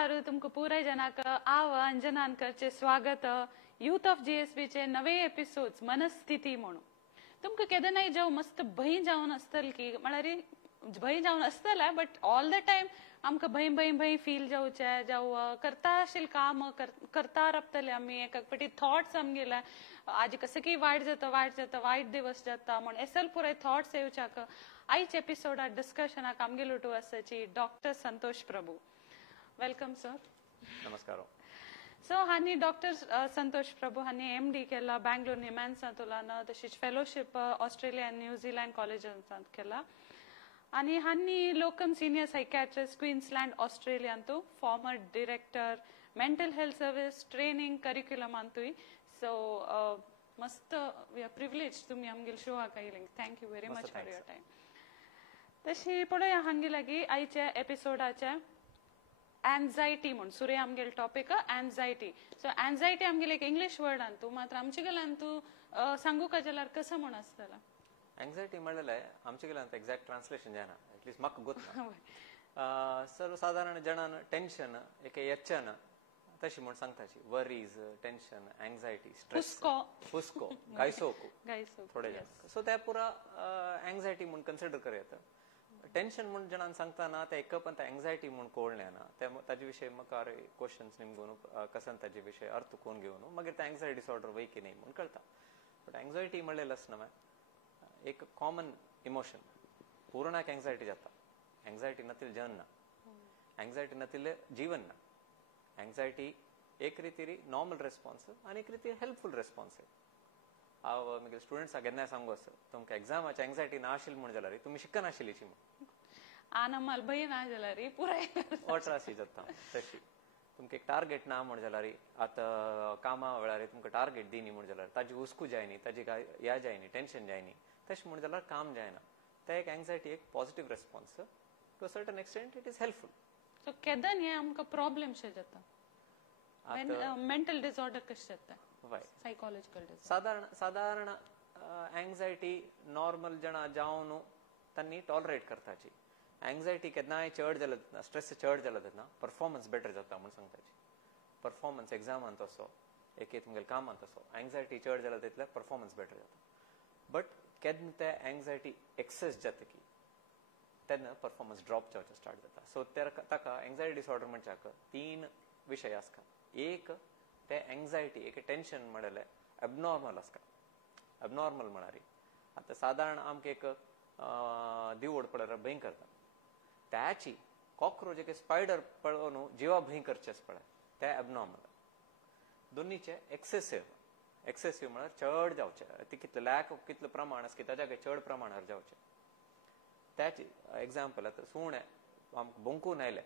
नमस्कार तुमको पुराय जनाक आव अंजनानकरचे स्वागत यूथ ऑफ जीएसबी चे नवे एपिसोड्स मनस्थिती म्हणून तुमका केदां नाही जाऊ मस्त भय जावन असतल की म्हळ्यार भय जावन असतला बट ऑल द टाइम आमका भय भय भय फील जावचे जाऊ करता आशिल काम करता रपतले आम्ही एक पटी थॉट्स आमगेला आज कसं की वाईट दिवस जाता म्हणून एसल पुराय थॉट्स येवच्याक आयच एपिसोडात डिस्कशनाक आमगेलो टू आसाची doctor Santosh Prabhu. Welcome sir. नमस्कार. सो हानी डॉक्टर संतोष प्रभू हानी MD केला बँगलोर निमॅन्स तुलान तशीच फेलोशिप ऑस्ट्रेलिया आणि न्यूझीलंड कॉलेजांत केला आणि हानी लोकम सिनियर सायकॅट्रिस्ट क्वीन्सलँड ऑस्ट्रेलियान former director mental health service training curriculum अंतुय. सो मस्त वी आर प्रिविलेज तुम्ही आमगेल शो हाकायलिंग. Thank you very much for your time. तशी पळया हांगे लागी आयच्या एपिसोडाच्या एन्झायटी म्हणून सुरे आमगेल टॉपिक एन्झायटी. सो एन्झायटी आमगेल एक इंग्लिश वर्ड आणतू मात्र आमचे गेल्यान तू सांगू का जाल्यार कसं म्हण आसतला. एंग्जायटी म्हणल्यार आमचे गेल्यान एक्झॅक्ट ट्रान्सलेशन जायना एटलीस्ट म्हाका गोतना. सर्वसाधारण जणान टेन्शन एक यच्चन तशी म्हण सांगताची वरीज टेन्शन एंग्जायटी स्ट्रेस हुस्को गायसोको थोडे जास्त. सो त्या पुरा एंग्जायटी म्हणून कन्सिडर करता. टेन्शन म्हणून जणांना सांगताना ते एक पण एंग्जायटी म्हणून कळलें ना ताजे विषय म्हाका क्वेश्चन्स निमगून कसन ताजे विषय अर्थ कोण घेवन मागीर ते एंग्जायटी डिसऑर्डर वय की नाही म्हणून कळता. बट एंग्जायटी म्हणलेलं आसना एक कॉमन इमोशन पूर्णाक एंग्जायटी जाता. एंग्जायटी नतील जन ना एंग्जायटी नतील जीवन ना. एंग्जायटी एक रितीरी नॉर्मल रेस्पॉन्स आणि एक रिती हेल्पफुल रेस्पॉन्स आहे. हांव म्हगे स्टुडंट्सांक केन्नाय सांगू आसता तुमकां एग्जामाची एंग्जायटी ना आशिल्ली म्हण जाल्यार तुमी शिकनाशिल्लीची म्हण आम्हाला भय ना जाल्यार पुराय अट्रासी जाता. तशी तुमकां एक टार्गेट ना म्हण जाल्यार आतां कामा वेळार तुमकां टार्गेट दिनी म्हण जाल्यार ताजी हुस्को जायनी ताजी ह्या जायनी टेन्शन जायनी तशें म्हण जाल्यार काम जायना. ते एक एंग्जायटी एक positive response to a certain extent it is helpful. So केदां हे आमकां प्रॉब्लेम शे जाता मेंटल डिसऑर्डर कशें जाता सायकोलॉजिकल साधारण एंग्जायटी नॉर्मल जना जावन तांणी टॉलरेट करताची. एंग्जायटी केन्नाय चड जाल्यार स्ट्रेस चड जाल्यार तेन्ना परफॉर्मन्स बेटर जाता म्हण सांगताची. परफॉर्मन्स एग्जामांत असो एक तुमगेल्या कामांत असो एंग्जायटी चड जाल्यार तितले परफॉर्मन्स बेटर जाता. बट केन्ना ते एंग्जायटी एक्सेस जाता की तेन्ना परफॉर्मन्स ड्रॉप जावचें स्टार्ट जाता. सो ताका एंग्जायटी डिसऑर्डर म्हणच्याक 3 विशय आसता. एक ते एंग्जायटी एक टेन्शन म्हणलें एबनॉर्मल आसता. एबनॉर्मल म्हणारी आतां साधारण आमकां एक दिवड पळयल्यार भंय करता. त्याची कॉक्रोच एक स्पायडर पळोवन जिवा भंय करचेच पळय ते एबनॉर्मल. दोनीचे एक्सेसिव्ह म्हळ्यार चड जावचे ती कितले लॅक कितले प्रमाण आसा की ताच्या चड प्रमाणार जावचे. त्याची एग्जाम्पल आतां सुणे आमकां भोंकून आयले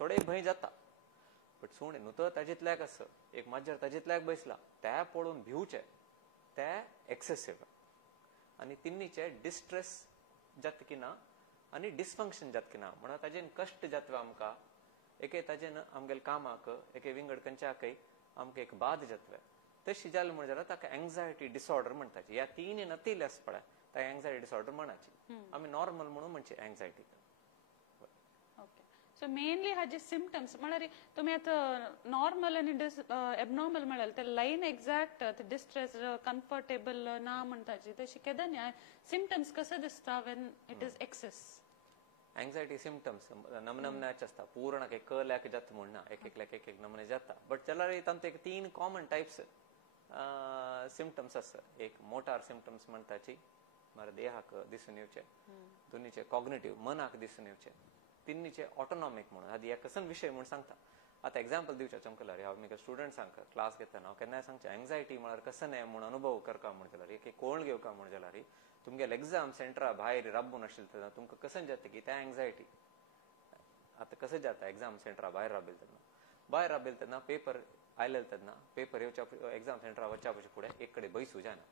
थोडे भंय जाता बट सुणे न्हू तो ताजितल्याक आसा एक मज्जर ताजितल्याक बसला ते पळोवन भिवचे ते एक्सेसिव्ह. आनी तिन्नीचे डिस्ट्रेस जात की ना आनी डिसफंक्शन जात की ना म्हणून ताजेन कश्ट जातवे आमकां एके ताजेन आमगेल्या कामाक एके विंगड खंयच्याकय आमकां एक बाद जातवे. तशी जालें म्हण जाल्यार ताका एंग्जायटी डिसऑर्डर म्हणटाची. ह्या 3 नतिले आस पळय ताका एंग्जायटी डिसऑर्डर म्हणाची. आमी नॉर्मल म्हणून म्हणचे एंग्जायटी. सो मेनली हाजे सिम्पटम्स म्हळ्यार तुम्ही आता नॉर्मल आणि एबनॉर्मल म्हणाल ते लाईन एक्झॅक्ट डिस्ट्रेस कम्फर्टेबल ना म्हणटाची तशी केदां सिम्पटम्स कसं दिसता when it is excess. Anxiety symptoms नमनमण्याचे आसता. पूर्ण एक लॅक जाता म्हण ना एक नमने जाता. बट जाल्यार तांचे एक 3 कॉमन टायप्स सिम्पटम्स आसा. एक मोटार सिम्पटम्स म्हणटाची मार देहाक दिसून येवचे. दोनीचे कॉग्निटिव्ह मनाक दिसून येवचे. तिन्नीचे ऑटोनॉमिक म्हणून आदी एक कसन विषय म्हणून सांगता. आता एक्झाम्पल दिवचे चमकल्यार हांव म्हगे स्टुडंट्सांक क्लास घेतना हांव केन्नाय सांगचे एंग्जायटी म्हळ्यार कसन हें म्हूण अनुभव करता म्हण जाल्यार एक कोण घेवका म्हण जाल्यार तुमगेले एग्जाम सेंटरा भायर राबून आशिल्ले तेन्ना तुमकां कसन जाता की त्या एंग्जायटी आतां कशें जाता एग्जाम सेंटरा भायर राबिल्ले तेन्ना पेपर आयले तेन्ना पेपर येवच्या एग्जाम सेंटरा वचच्या फुडें एक कडेन बसू जायना.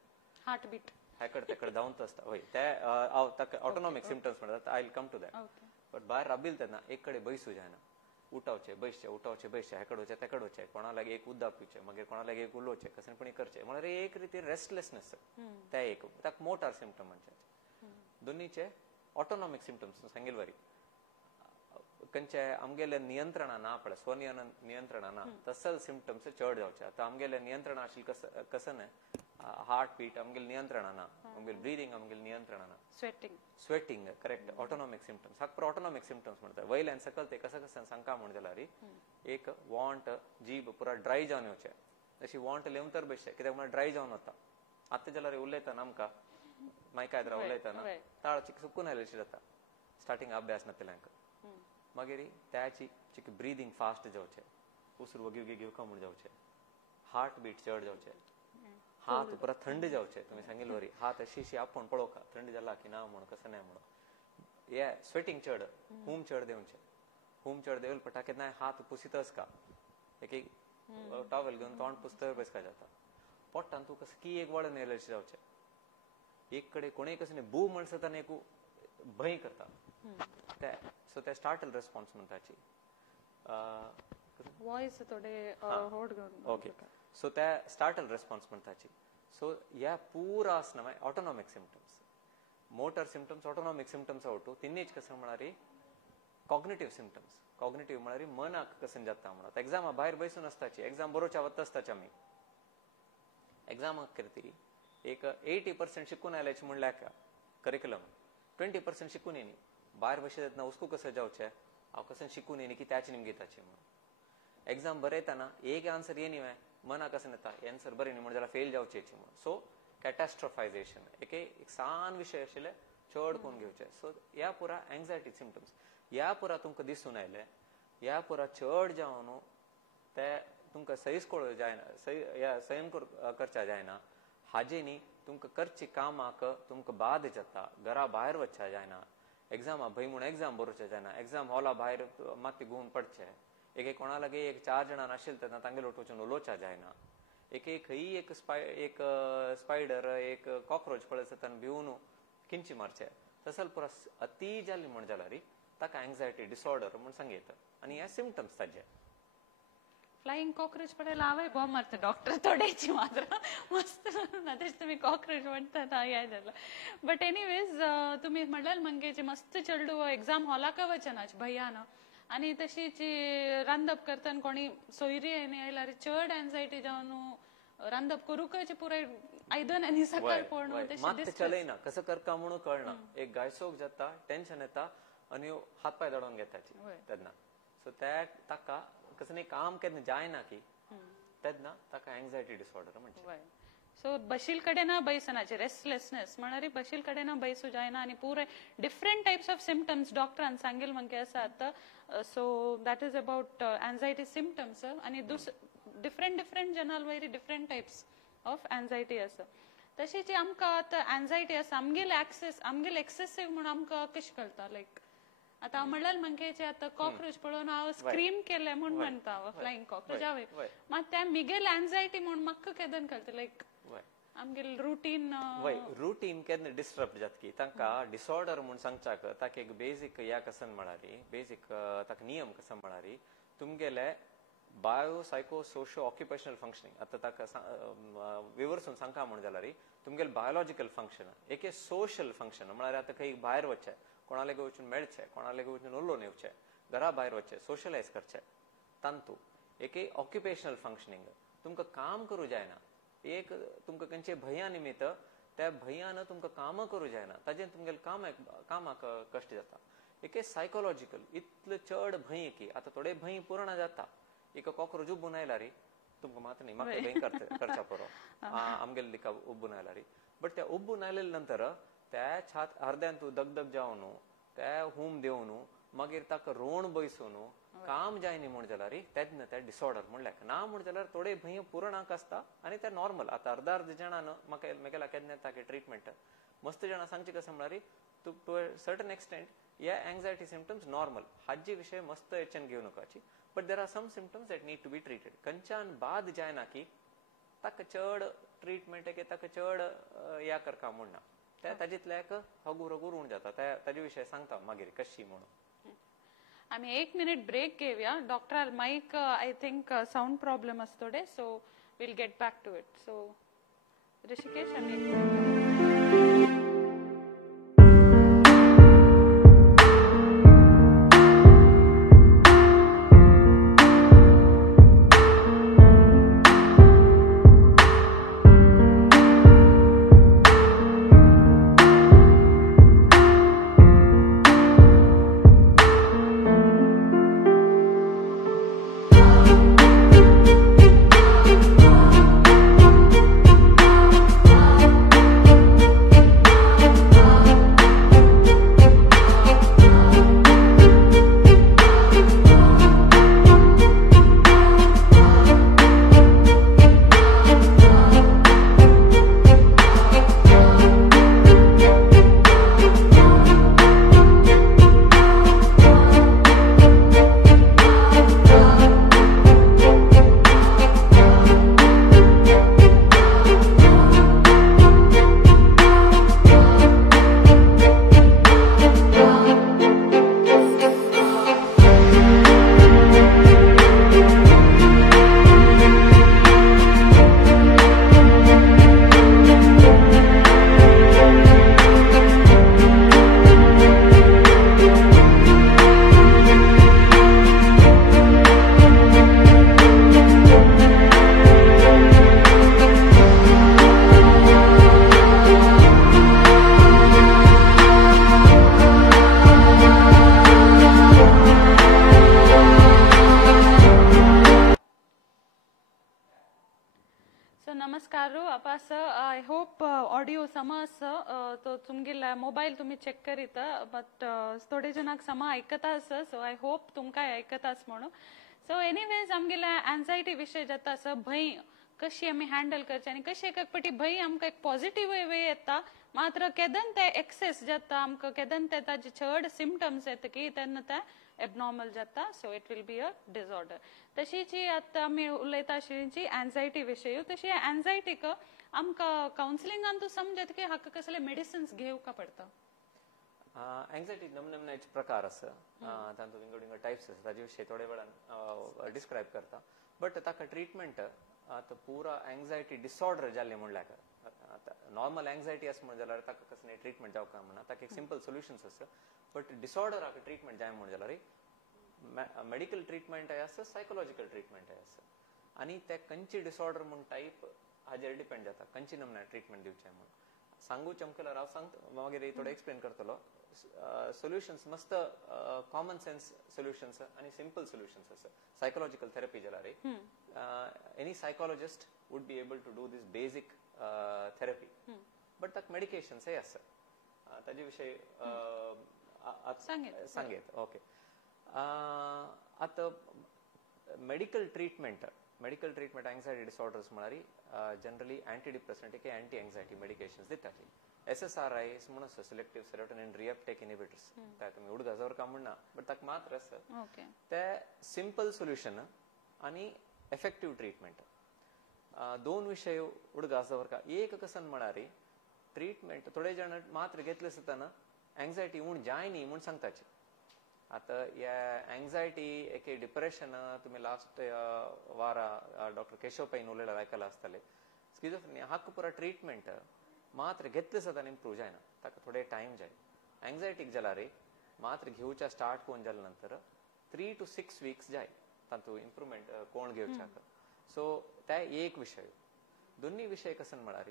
हार्टबीट हेकडे तेकडे धांवत आसता. हय ते हांव ताका ऑटोनॉमिक सिम्पटम्स म्हणटात. I will come to that. But भायर राबिल्ले तेन्ना एक कडेन बसू जायना. उठावचे बसचे हेकडे वचे तेकडे वचे कोणा लागीं एक उदक पिवचे मागीर कोणा लागीं एक उलोवचे कसणपणी करचे म्हळ्यार एक रिती रेस्टलेसनेस ते एक ताका मोटार सिम्पटम म्हणटात. दोनीचे ऑटोनॉमिक सिम्पटम्स सांगिल वरी कंचे आमगेले नियंत्रणा ना पडे नियंत्रणा ना तसल सिम्पटम्स चढ जावचे आता आमगेले नियंत्रण आशिल कसं नाही हार्ट बीट आमगेले नियंत्रणा ना आमगेले ब्रीदिंग आमगेले नियंत्रणा ना स्वेटिंग करेक्ट ऑटोनॉमिक सिम्पटम्स हाक ऑटोनॉमिक सिम्पटम्स म्हणतात वयल्यान सकल ते कसं कसं सांगता म्हण जाल्यार एक वॉन्ट जीब पुरा ड्राय जावन येवचे अशी वॉन्ट लेवन तर बेश्टे कित्याक म्हळ्यार ड्राय जावन वता आतां जाल्यार उलयतना आमकां मायकायद्रा उलयतना ताळ चिक सुकून आयलेशी जाता स्टार्टिंग अभ्यास नातेल्यांक मागीर त्याची चिक ब्रीदिंग फास्ट जावचे उसरू वगी वगी घेवका म्हूण जावचे हार्ट बीट चड जावचे हात पुरा थंड जावचे तुम्ही सांगिल्ले वरी हात अशी आपण पळोवका थंड जाला की ना म्हणून कसं नाही म्हणून ये स्वेटिंग चड हूम चड देवचे हूम चड देवल पटा केन्ना हात पुसितच का एक एक टॉवेल घेवन तोंड पुसतय बस का जाता पोट्टान तू कसं की एक वळण येयलेशें जावचे एक कडे कोणेय कसं नाही बू म्हणसताना एक भंय करता सो ते स्टार्टल रिस्पॉन्स म्हणटाची वॉइस थोडे होड घेवन ओके सो ते स्टार्टल रिस्पॉन्स म्हणटाची सो ह्या पुरा आसना autonomic symptoms motor symptoms autonomic symptoms आवटू तिन्नीच कसं म्हणारी कॉग्निटिव्ह सिम्पटम्स कॉग्निटिव्ह म्हणारी मनाक कसं जाता म्हणत एक्झामा भायर बसून असताची एक्झाम बरोवच्या वता आसताची आमी एक्झामाक करती एक 80% शिकून आयल्याची म्हणल्यार करिक्युलम 20% शिकून येणी भायर बसत येतना उसकू कसं जावचे हांव कसं शिकून येणी की त्याची निमगे ताची म्हणून एक्झाम बरयतना एक आन्सर येणी मना कसं येता आन्सर बरें न्ही म्हणून जाल्यार फेल जावचेची म्हणून सो कॅटास्ट्रोफायझेशन एक सान विशय आशिल्ले चड कोण घेवचे सो ह्या पुरा एंग्जायटी सिम्पटम्स ह्या पुरा तुमकां दिसून आयले ह्या पुरा चड जावन ते तुमकां सयस्कोळ जायना सहन करचा जायना हाजेनी तुमकां करची कामाक तुमकां बाद जाता घरा भायर वचचा जायना एक्झामा भंय म्हूण एक्झाम बरोवचे जायना एक्झाम हॉला भायर माती घुवन पडचे एक कोणा लागी एक 4 जाणां नाशिल्ले तेन्ना तांगेर वचून उलोवचा जायना एक खंयी एक स्पायडर एक कॉक्रोच पळयत तेन्ना भिवून किंची मारचे तसल पुरा अती जाली म्हण जाल्यार ताका एंग्जायटी डिसऑर्डर म्हूण सांगयता आनी हे सिम्पटम्स ताजे फ्लाइंग कॉकरोच पडेला हांवें बॉम्ब मारता डॉक्टर थोड्याची मात्र मस्त तेच तुम्ही कॉकरोच म्हणटा हें जालें बट एनीवेज तुम्ही म्हणल्यार मंगेची मस्त चेडू एक्झाम हॉलाक वचनाच भयान आनी तशीच रांदप करतना कोणी सोयरी येयनी आयल्यार चड एन्झायटी जावन रांदप करूकच पुराय आयदन आनी सकाळ पळोवन मात चलयना कसं करता म्हणून कळना एक गायसोक जाता टेन्शन येता आनी हात पाय दडोवन घेताची तेन्ना सो त्या ताका कसं नाही काम केन्ना जायना की तेन्ना ताका एंग्जायटी डिसऑर्डर म्हणटा सो बशील कडेन बैसनाचे रेस्टलेसनेस म्हणारी बशील कडेन बैसू जायना आनी पुरे डिफरंट टाइप्स ऑफ सिम्पटम्स डॉक्टरान सांगेल मंगे आसात so that is about anxiety symptoms आनी डिफरंट जनाल वयरी डिफरंट टाइप्स ऑफ एन्झायटी आसा तशीच आमकां आतां एन्झायटी आसा आमगेल एक्सेसिव्ह म्हणून आमकां कशें कळटा लायक आता हांव म्हणल्यार मंगेचे आता कॉकरोच पळोवन हांव स्क्रीम केले म्हणून म्हणटा फ्लाइंग कॉकरोच हांवें मात त्या मिगेल एन्झायटी म्हणून म्हाका केदन कळटा लायक आमगेल रुटीन केन्ना डिस्टर्ब जाता की तांकां डिसऑर्डर म्हूण सांगच्याक ताका एक बेसीक या कसन म्हळारी बेसीक ताका नियम कसं म्हळारी तुमगेले bio psycho socio occupational functioning आता ताका विवरसून सांगता म्हण जाल्यार तुमगेले बायोलॉजिकल फंक्शन एक सोशल फंक्शन म्हळ्यार आता खंय भायर वचचे कोणाले वचून मेळचे कोणाले वचून उलोवन येवचे घरा भायर वचचे सोशलायज करचे तांतू एक ऑक्युपेशनल फंक्शनिंग तुमकां काम करूं जायना एक तुमकां खंयचे भंया निमित्त त्या भंयान तुमकां काम करूं जायना ताजेर तुमगेले कामाक कश्ट जाता एक सायकोलॉजिकल इतले चड भंय की आता थोडे भंय पूर्ण जाता एक कॉकरोच उबून आयला री तुमकां मात न्ही म्हाका भंय करचा परो आमगेले दिका उबून आयला री बट त्या उबून आयले नंतर त्या छात अर्द्यान तू दगदग जावन त्या हूम देवन मागीर ताका रोवन बसून काम जायनी म्हण जाल्यार तेन्ना ते डिसऑर्डर म्हणल्यार ना म्हण जाल्यार थोडे भंय पुरणाक आसता आनी ते नॉर्मल आता अर्ध जाणां म्हाका केन्ना ताका ट्रिटमेंट मस्त जाणां सांगचे कशें म्हळ्यार टू सर्टन एक्सटेंट ह्या एंग्जायटी सिम्पटम्स नॉर्मल हाजी विशय मस्त हेच्यान घेवं नकाची but there are some symptoms that need to be treated खंयच्यान बाद जायना की ताका चड ट्रिटमेंट ताका चड या करका म्हणना त्या ताजीतल्याक हगूर उरून जाता ताजे विशय सांगता मागीर कशी म्हणून आम्ही 1 मिनिट ब्रेक घेऊया doctor mike I think sound problem असतो डे so will get back to it so Rishikesh आम्ही तो नमस्कार आपास आय होप ऑडिओ समज तो तुमगेला मोबाईल तुम्ही चेक करीत बट थोडे जणांक समा ऐकतास सो आय होप तुमकां ऐकतास म्हणून सो एनीवेज आमगेला एन्झायटी विषय जाता असं भय कशी आम्ही हँडल करचे आणि कशी एक पटी भय आमकां एक पॉझिटिव्ह वे येता मात्र केदन ते एक्सेस जाता आमकां केदन ते ताजे चड सिम्पटम्स येता की तेन्ना ते एबनॉर्मल जाता so it will be a disorder तशी जी आता आमी उलयता आशिल्ली एन्झायटी विशयी तशी एन्झायटीक आमकां कावन्सिलिंगान तूं समजत की हाका कसले मेडिसिन्स घेवका पडटा एंग्जायटी नमनमनाचे प्रकार आसा तातूंत विंगड विंगड टायप्स आसा ताजे विशयी थोडे वेळान डिस्क्रायब करता बट ताका ट्रिटमेंट आतां पुरा एंग्जायटी डिसऑर्डर जाल्ले म्हणल्यार नॉर्मल एंग्जायटी आसा म्हण जाल्यार ताका कसले ट्रिटमेंट जावका म्हणना ताका एक सिंपल सोल्युशन्स आसा बट डिसऑर्डराक ट्रिटमेंट जाय म्हण जाल्यार मेडिकल ट्रिटमेंट आसा सायकोलॉजिकल ट्रिटमेंट आसा आनी ते खंयची डिसऑर्डर म्हण टायप हाजेर डिपेंड जाता खंयची नमूना ट्रिटमेंट दिवचें म्हण सांगू चमकल्यार हांव सांगता मागीर थोडे एक्सप्लेन करतलो सोल्युशन्स मस्त कॉमन सेन्स सोल्युशन्स आनी सिंपल सोल्युशन्स आसा सायकोलॉजिकल थेरपी जाल्यार any psychologist would be able to do this basic therapy but ताका मेडिकेशन्सय आसा ताजे विशयी सांगेत ओके आतां मेडिकल ट्रिटमेंट एंग्जायटी डिसऑर्डर्स म्हळ्यार जनरली एंटी डिप्रेसंट एक एंटी एंग्जायटी मेडिकेशन्स दिताची SSRIs म्हणून आसा सिलेक्टिव्ह सेरोटोनिन रिएप्टेक इनिबिटर्स काय तुमी उडगाजवर का म्हणना बट ताका मात्र आसा ते सिंपल सोल्युशन आनी एफेक्टिव्ह ट्रिटमेंट दोन विषय उडगाजवर का एक कसन म्हळ्यार ट्रिटमेंट थोडे जाण मात्र घेतले आसतना एंग्जायटी उण जाय न्ही म्हूण सांगताची आता या एंग्जायटी एक डिप्रेशन तुम्ही लास्ट वारा डॉक्टर केशव पैन उलयल्यार आयकला आसतले स्किझोफ्रेनिया हाका पुरा ट्रिटमेंट मात्र घेतले सदां इम्प्रूव जायना ताका थोडे टायम जाय एंग्जायटीक जाल्यार मात्र घेवच्या स्टार्ट कोण जाल्या नंतर 3 to 6 weeks जाय तातूंत इम्प्रुवमेंट कोण घेवच्याक सो ते एक विषय दोन्ही विषय कसन म्हळ्यार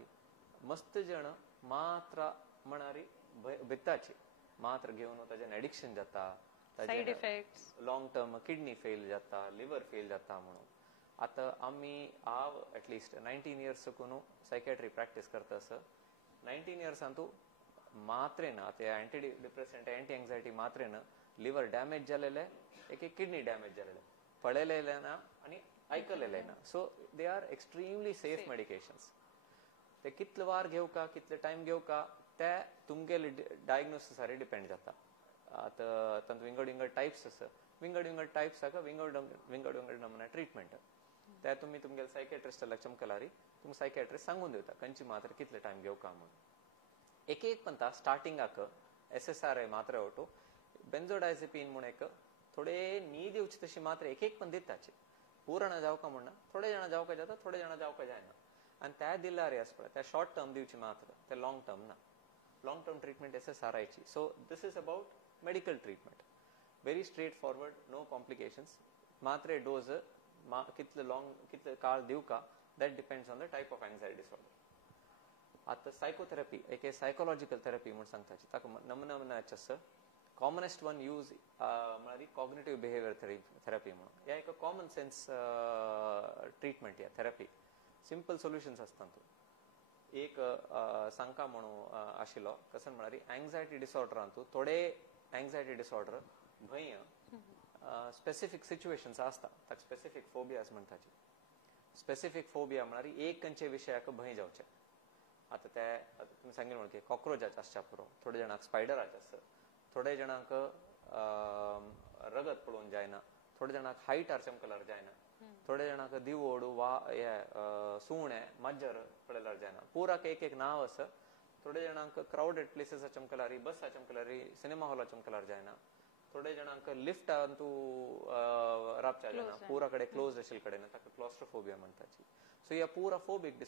मस्त जण मात्र म्हणारी भिताची मात्र घेवन ताजें एडिक्शन जाता side effects long term kidney fail जाता लिवर फेल जाता म्हणून आता आम्ही हांव एटलिस्ट 19 years साकून सायकॅट्री प्रॅक्टीस करता आसा 19 years तू मात्रेन आता एंटी डिप्रेसंट एंटी एंग्जायटी मात्रेन लिवर डॅमेज जालेले एक किडनी डॅमेज जालेले पळयलेले ना आनी आयकलेले ना so they are extremely safe medications ते कितले वार घेवका कितले टायम घेवका ते तुमगेले डायग्नोसिसार डिपेंड जाता आता तातूंत विंगड विंगड टायप्स आसा विंगड विंगड टायप्स आसा विंगड विंगड नमुना ट्रिटमेंट ते तुमी तुमगेले सायकॅट्रिस्टाक चमकल्यार तुमकां सायकॅट्रिस्ट सांगून दिवता खंयची मात्र कितले टायम घेवका म्हणून एक पंता स्टार्टिंगाक SSRI मात्र ओटो बेन्झोडायझेपिन म्हूण एक थोडे न्ही दिवचे तशी मात्र एक पण दिताचे पूर्ण जावका म्हणना थोडे जाणां जावका जाता थोडे जाणां जावका जायना आनी त्या दिल्यार आसा पळय त्या शॉर्ट टर्म दिवची मात्र ते लॉंग टर्म ना लॉंग टर्म ट्रिटमेंट SSRI ची so this is about medical treatment very straightforward no complications मात्र डोज कितले लॉंग कितले काळ दिवका that depends on the type of anxiety disorder आता सायकोथेरपी एक सायकोलॉजिकल थेरपी म्हणून सांगताची ताका नमनाचे आसा कॉमनेस्ट वन यूज म्हळ्यार कॉग्निटिव्ह बिहेवियर थेरपी म्हणून ह्या एक कॉमन सेन्स ट्रिटमेंट ह्या थेरपी सिंपल सोल्युशन्स आसतात एक सांगता म्हणून आशिल्लो कसं म्हळ्यार एंग्जायटी डिसऑर्डरांतू थोडे एंग्जायटी डिसऑर्डर भंय स्पेसिफिक सिच्युएशन्स आसता ताका स्पेसिफिक फोबियाज म्हणटाची स्पेसिफिक फोबिया म्हळ्यार एक खंयचे विशयाक भंय जावचे आता ते तुमी सांगिल्लें म्हणून की कॉक्रोचाचे आसच्या पुरो थोडे जाणांक स्पायडराचे आसता थोडे जाणांक रगत पळोवन जायना थोडे जाणांक हायटार चमकल्यार जायना थोडे जाणांक दिवोड वा हे सुणे मज्जर पळयल्यार जायना पुराक एक नांव आसा थोडे जाणांक क्राउडेड प्लेसीस चमकल्यार बस चमकल्यार सिनेमा हॉला चमकल्यार जायना थोडे जाणांक लिफ्टान तूं रावच्या जायना पुरा कडेन क्लोज आशिल्ले कडेन ताका क्लॉस्ट्रोफोबिया म्हणटाची सो ह्या पुरा फोबिक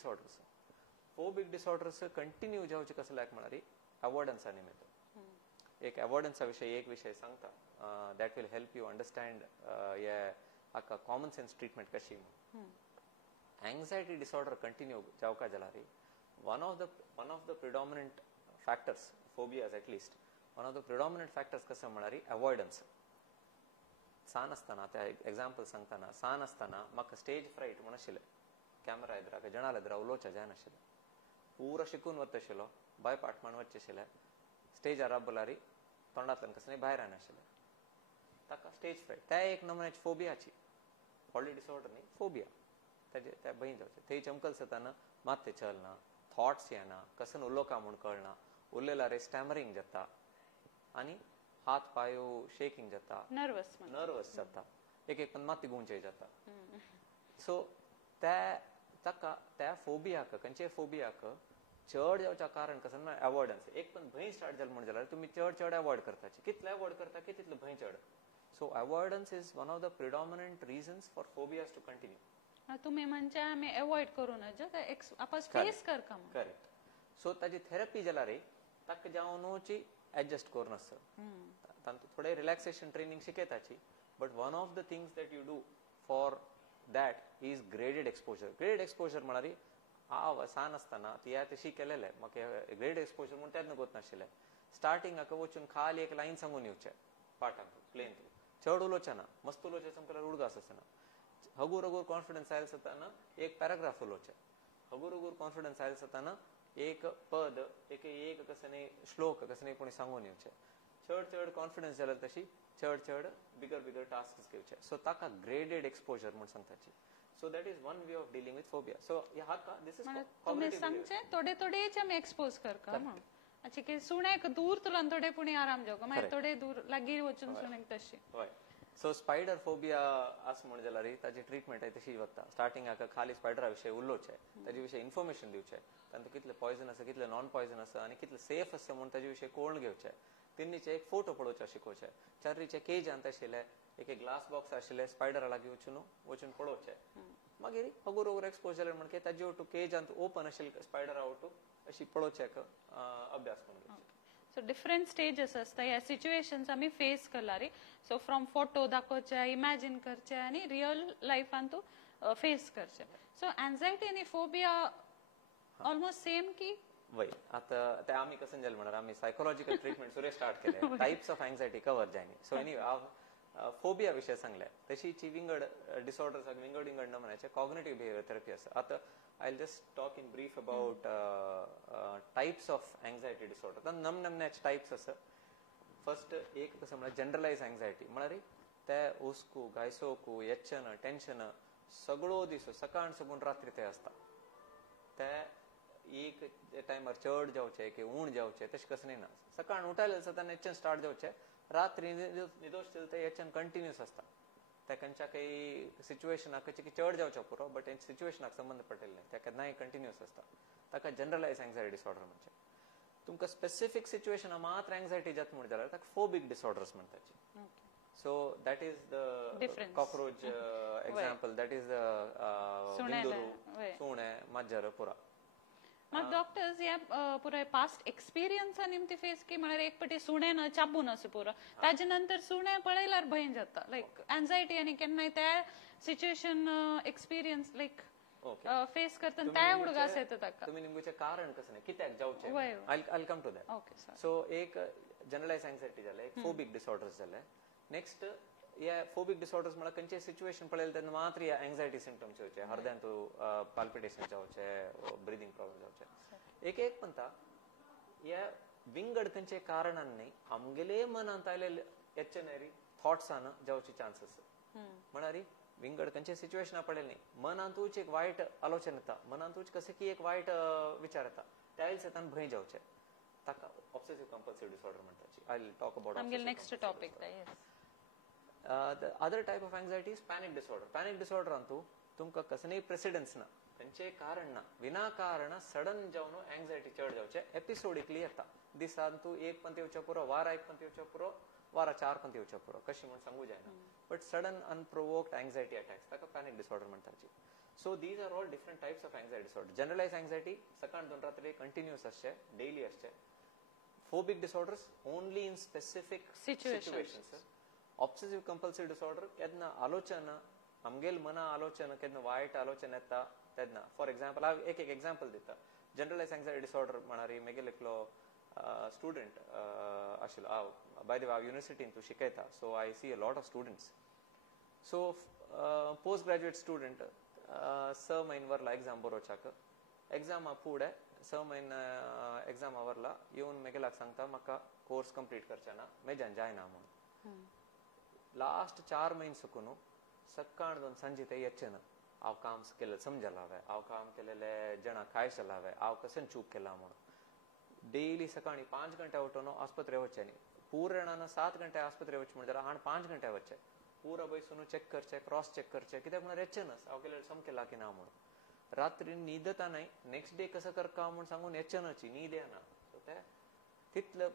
डिसऑर्डर्स कंटिन्यू जावचे कसल्याक म्हळ्यार अवॉर्डन्सा निमित्त एक अवॉर्डन्सा विशयी एक विषय सांगता that will help you understand हे हाका कॉमन सेन्स ट्रिटमेंट कशी एंग्जायटी डिसऑर्डर कंटिन्यू जावका जाल्यार one of the predominant factors phobias at least one of the predominant factors कसं म्हळ्यार अवॉयडन्स सान आसतना त्या एग्जाम्पल सांगतना सान आसतना म्हाका स्टेज फ्रायट म्हण आशिल्लें कॅमेरा इधर जणाला इधर उलोचा जाय नाशिल्ले पुरो शिकून वता आशिल्लो बाय पाठ म्हण वच्चे आशिल्ले स्टेजार राबलारी तोंडांतल्यान कसले भायर येनाशिल्ले ताका स्टेज फ्रायट त्या एक नमुन्याची फोबियाची व्हडली डिसऑर्डर न्ही फोबिया तेजे त्या भंय जावचे थंय चमकल सताना मात ते चलना थॉट्स येना कसन उलोवका म्हूण कळना उलयल्यार स्टॅमरिंग जाता आनी हात पायो शेकिंग जाता नर्वस जाता एक माती गुंचे जाता सो त्या फोबियाक खंयचे फोबियाक चड जावच्या कारण कसं अवॉयडन्स एक पण भंय स्टार्ट जालें म्हणून जाल्यार तुमी चड अवॉयड करताचे कितले अवॉयड करता की तितले भंय चड so avoidance is one of the predominant reasons for phobias to continue तुम्ही म्हणजे आम्ही अवॉइड करू नये आपण फेस करता करेक्ट सो ताजी थेरपी जाल्यार ताका जावनूची एडजस्ट करून आसता तांतूं थोडे रिलॅक्सेशन ट्रेनिंग शिकयताची but one of the things that you do for that is graded exposure म्हळ्यार सान आसतना ती तशी केलेले म्हाका ग्रेड एक्सपोजर म्हणून तेन्ना गोत नाशिल्लें स्टार्टिंगाक वचून खाली एक लायन सांगून येवचें पाठांक प्लेन चड उलोवचें ना मस्त उलोवचें समकल्यार उडगास आसना हगूर हगूर कॉन्फिडन्स आयल जाताना एक पॅराग्राफ उलोवचें हगूर हगूर कॉन्फिडन्स आयल जाताना एक पद एक कसं श्लोक कसं कोणी सांगून येवचें चड कॉन्फिडन्स जाल्यार तशी चड बिगर टास्क घेवचे सो ताका ग्रेडेड एक्सपोजर म्हणून सांगताची so that is one way of dealing with phobia so हाका दिस इज तुम्ही सांगचे थोडे आमी एक्सपोज करता अच्छा की सुणेक दूर तुलान थोडे पुणी आराम जावं मागीर थोडे दूर लागीं वचून सुणेक तशी हय सो स्पायडर फोबिया आस म्हण जाल्यार ताजी ट्रिटमेंट आहे तशी वता स्टार्टिंगाक खाली स्पायडरा विशयी उलोवचें ताजे विशयी इन्फॉर्मेशन दिवचें तांतूं कितले पॉयझन आसा कितले नॉन पॉयझन आसा आनी कितले सेफ आसा म्हूण ताजे विशयी कळून घेवचें तिन्नीचे एक फोटो पळोवचे शिकोवचे चारीचे केज आंत आशिल्ले एक ग्लास बॉक्स आशिल्ले स्पायडरा लागीं वचून पळोवचे मागीर हगूर हगूर एक्सपोज जाल्यार म्हणजे ताजे वटू केज आंत ओपन आशिल्ले स्पायडरा वटू अशी पळोवचेक अभ्यास करून घेवचे सो डिफरंट स्टेजेस असता ह्या सिच्युएशन्स आमी फेस करलारी सो फ्रॉम फोटो दाखोवचे इमॅजिन करचे आनी रियल लायफान तूं फेस करचे सो एन्झायटी आनी फोबिया ऑलमोस्ट सेम की वय आता ते आमी कसं जालें म्हणल्यार आमी सायकोलॉजिकल ट्रिटमेंट सुरे स्टार्ट केले टायप्स ऑफ एन्झायटी कवर जायनी सो एनी फोबिया विशय सांगले तशीची विंगड डिसऑर्डर्साक विंगड नमुन्याचे कॉग्निटिव्ह बिहेवियर थेरपी आसा आता I'll just talk in brief about types of anxiety disorder. तर नमनमण्याचे टाइप्स आसा फर्स्ट एक कसं म्हणल्यार जनरलाइज एंग्जायटी म्हळ्यार ते उसकू गायसोकू येच्चन टेन्शन सगळो दीस सकाळ साकून रात्री ते आसता ते एक टायमार चड जावचे की उण जावचे तशें कसं ना सकाळ उठले तेन्ना येच्चन स्टार्ट जावचे रात्री न्हिदोश ते येच्चन कंटिन्यूस आसता त्या खंयच्या काही सिच्युएशनाक की चड जावचो पुरो बट सिच्युएशनाक संबंध पडलेले नाही त्या केन्नाय कंटिन्यूस आसता ताका जनरलाइज एंग्जायटी डिसऑर्डर म्हणजे तुमकां स्पेसिफिक सिच्युएशना मात्र एंग्जायटी जाता म्हणून जाल्यार ताका फोबिक डिसऑर्डर्स म्हणटाचे so that is the cockroach example that is the विंदुरू सुणे माजर पुरा मग डॉक्टर्स या पुरा पास्ट एक्सपिरियन्स निमती फेस की म्हळ्यार एक पटी सुणेन चाबून असं पुरो ताजे नंतर सुणे पळयल्यार भंय जाता लायक एन्झायटी आनी केन्नाय त्या सिच्युएशन एक्सपिरियन्स लायक फेस करतना त्या उडगास येता ताका तुमी निमगेचे कारण कसं कित्याक जावचे I come to that okay so एक जनरलाइज एंग्जायटी जाले एक फोबिक डिसऑर्डर्स जाले नेक्स्ट या फोबिक डिसऑर्डर्स म्हळ्यार खंयचे सिच्युएशन पळयलें तेन्ना मात्र या एंग्जायटी सिम्पटम्स येवचे हृदयान तूं पाल्पिटेशन जावचे ब्रिदिंग प्रॉब्लम जावचे एक म्हणटा या विंगड खंयचे कारणांनी आमगेले मनांत आयले येच्चेनेरी थॉट्सान जावचे चान्सेस म्हळ्यार विंगड खंयचे सिच्युएशना पळयलें न्ही मनांतूच एक वायट आलोचना येता मनांतूच कशें की एक वायट विचार येता त्याच येतान भंय जावचे ताका ऑब्सेसिव्ह कंपल्सिव्ह डिसऑर्डर म्हणटाची आय विल टॉक अबाउट आमगेले next topic the other type of anxiety is panic disorder. Panic disorder अंतु तुमका कसनय प्रेसिडेंस ना त्यांचे कारण ना विनाकारण सडन जावन एंग्जायटी चड जावचे एपिसोडिकली येता दिसांतू एक पंत येवचे पुरो वारा एक पंत येवचे पुरो वारा चार पंत येवचे पुरो कशी म्हणून सांगू जायना but sudden unprovoked anxiety attacks ताका पॅनिक डिसऑर्डर म्हणटाची so these are all different types of anxiety disorder generalise anxiety सकाळ दोन रात्री कंटिन्यूस असचे डेली असचे phobic disorders only in specific situations obsessive compulsive disorder केन्ना आलोचना आमगेल मना आलोचना केन्ना वायट आलोचना येता तेन्ना फॉर एक्झाम्पल हांव एक एग्जाम्पल दिता जनरलाइज एंग्जायटी डिसऑर्डर म्हणारी मेगेल एकलो स्टुडंट आशिल्लो हांव बाय द वे हांव युनिवर्सिटीन तूं शिकयता so I see a lot of students so post graduate student स महिन वरला एग्जाम बरोवच्याक एग्जामा फुडें स महिन एग्जामा वरला येवन मेगेलाक सांगता म्हाका कोर्स कंप्लीट करचेना मेजान जायना म्हणून लास्ट 4 महिने सुकून सकाळ दोन संजे ते येचेना हांव काम केलें समजला हांवें हांव काम केलेले जणा खायसला हांवें हांव कसन चूक केला म्हणून डेली सकाळी 5 घंटे उठून आस्पत्रे वच्चे न्ही पूरे जाणांना 7 घंटे आस्पत्रे वच्चे म्हणजे हाण 5 घंटे वच्चे पूरा बैसून चेक करचे क्रॉस चेक करचे कित्याक म्हणून येचेनच हांव केलें सम केला की ना म्हणून रात्री न्हिदता नाही नेक्स्ट डे कसं करता म्हणून सांगून येचेनाची न्हीद येना सो ते तितलं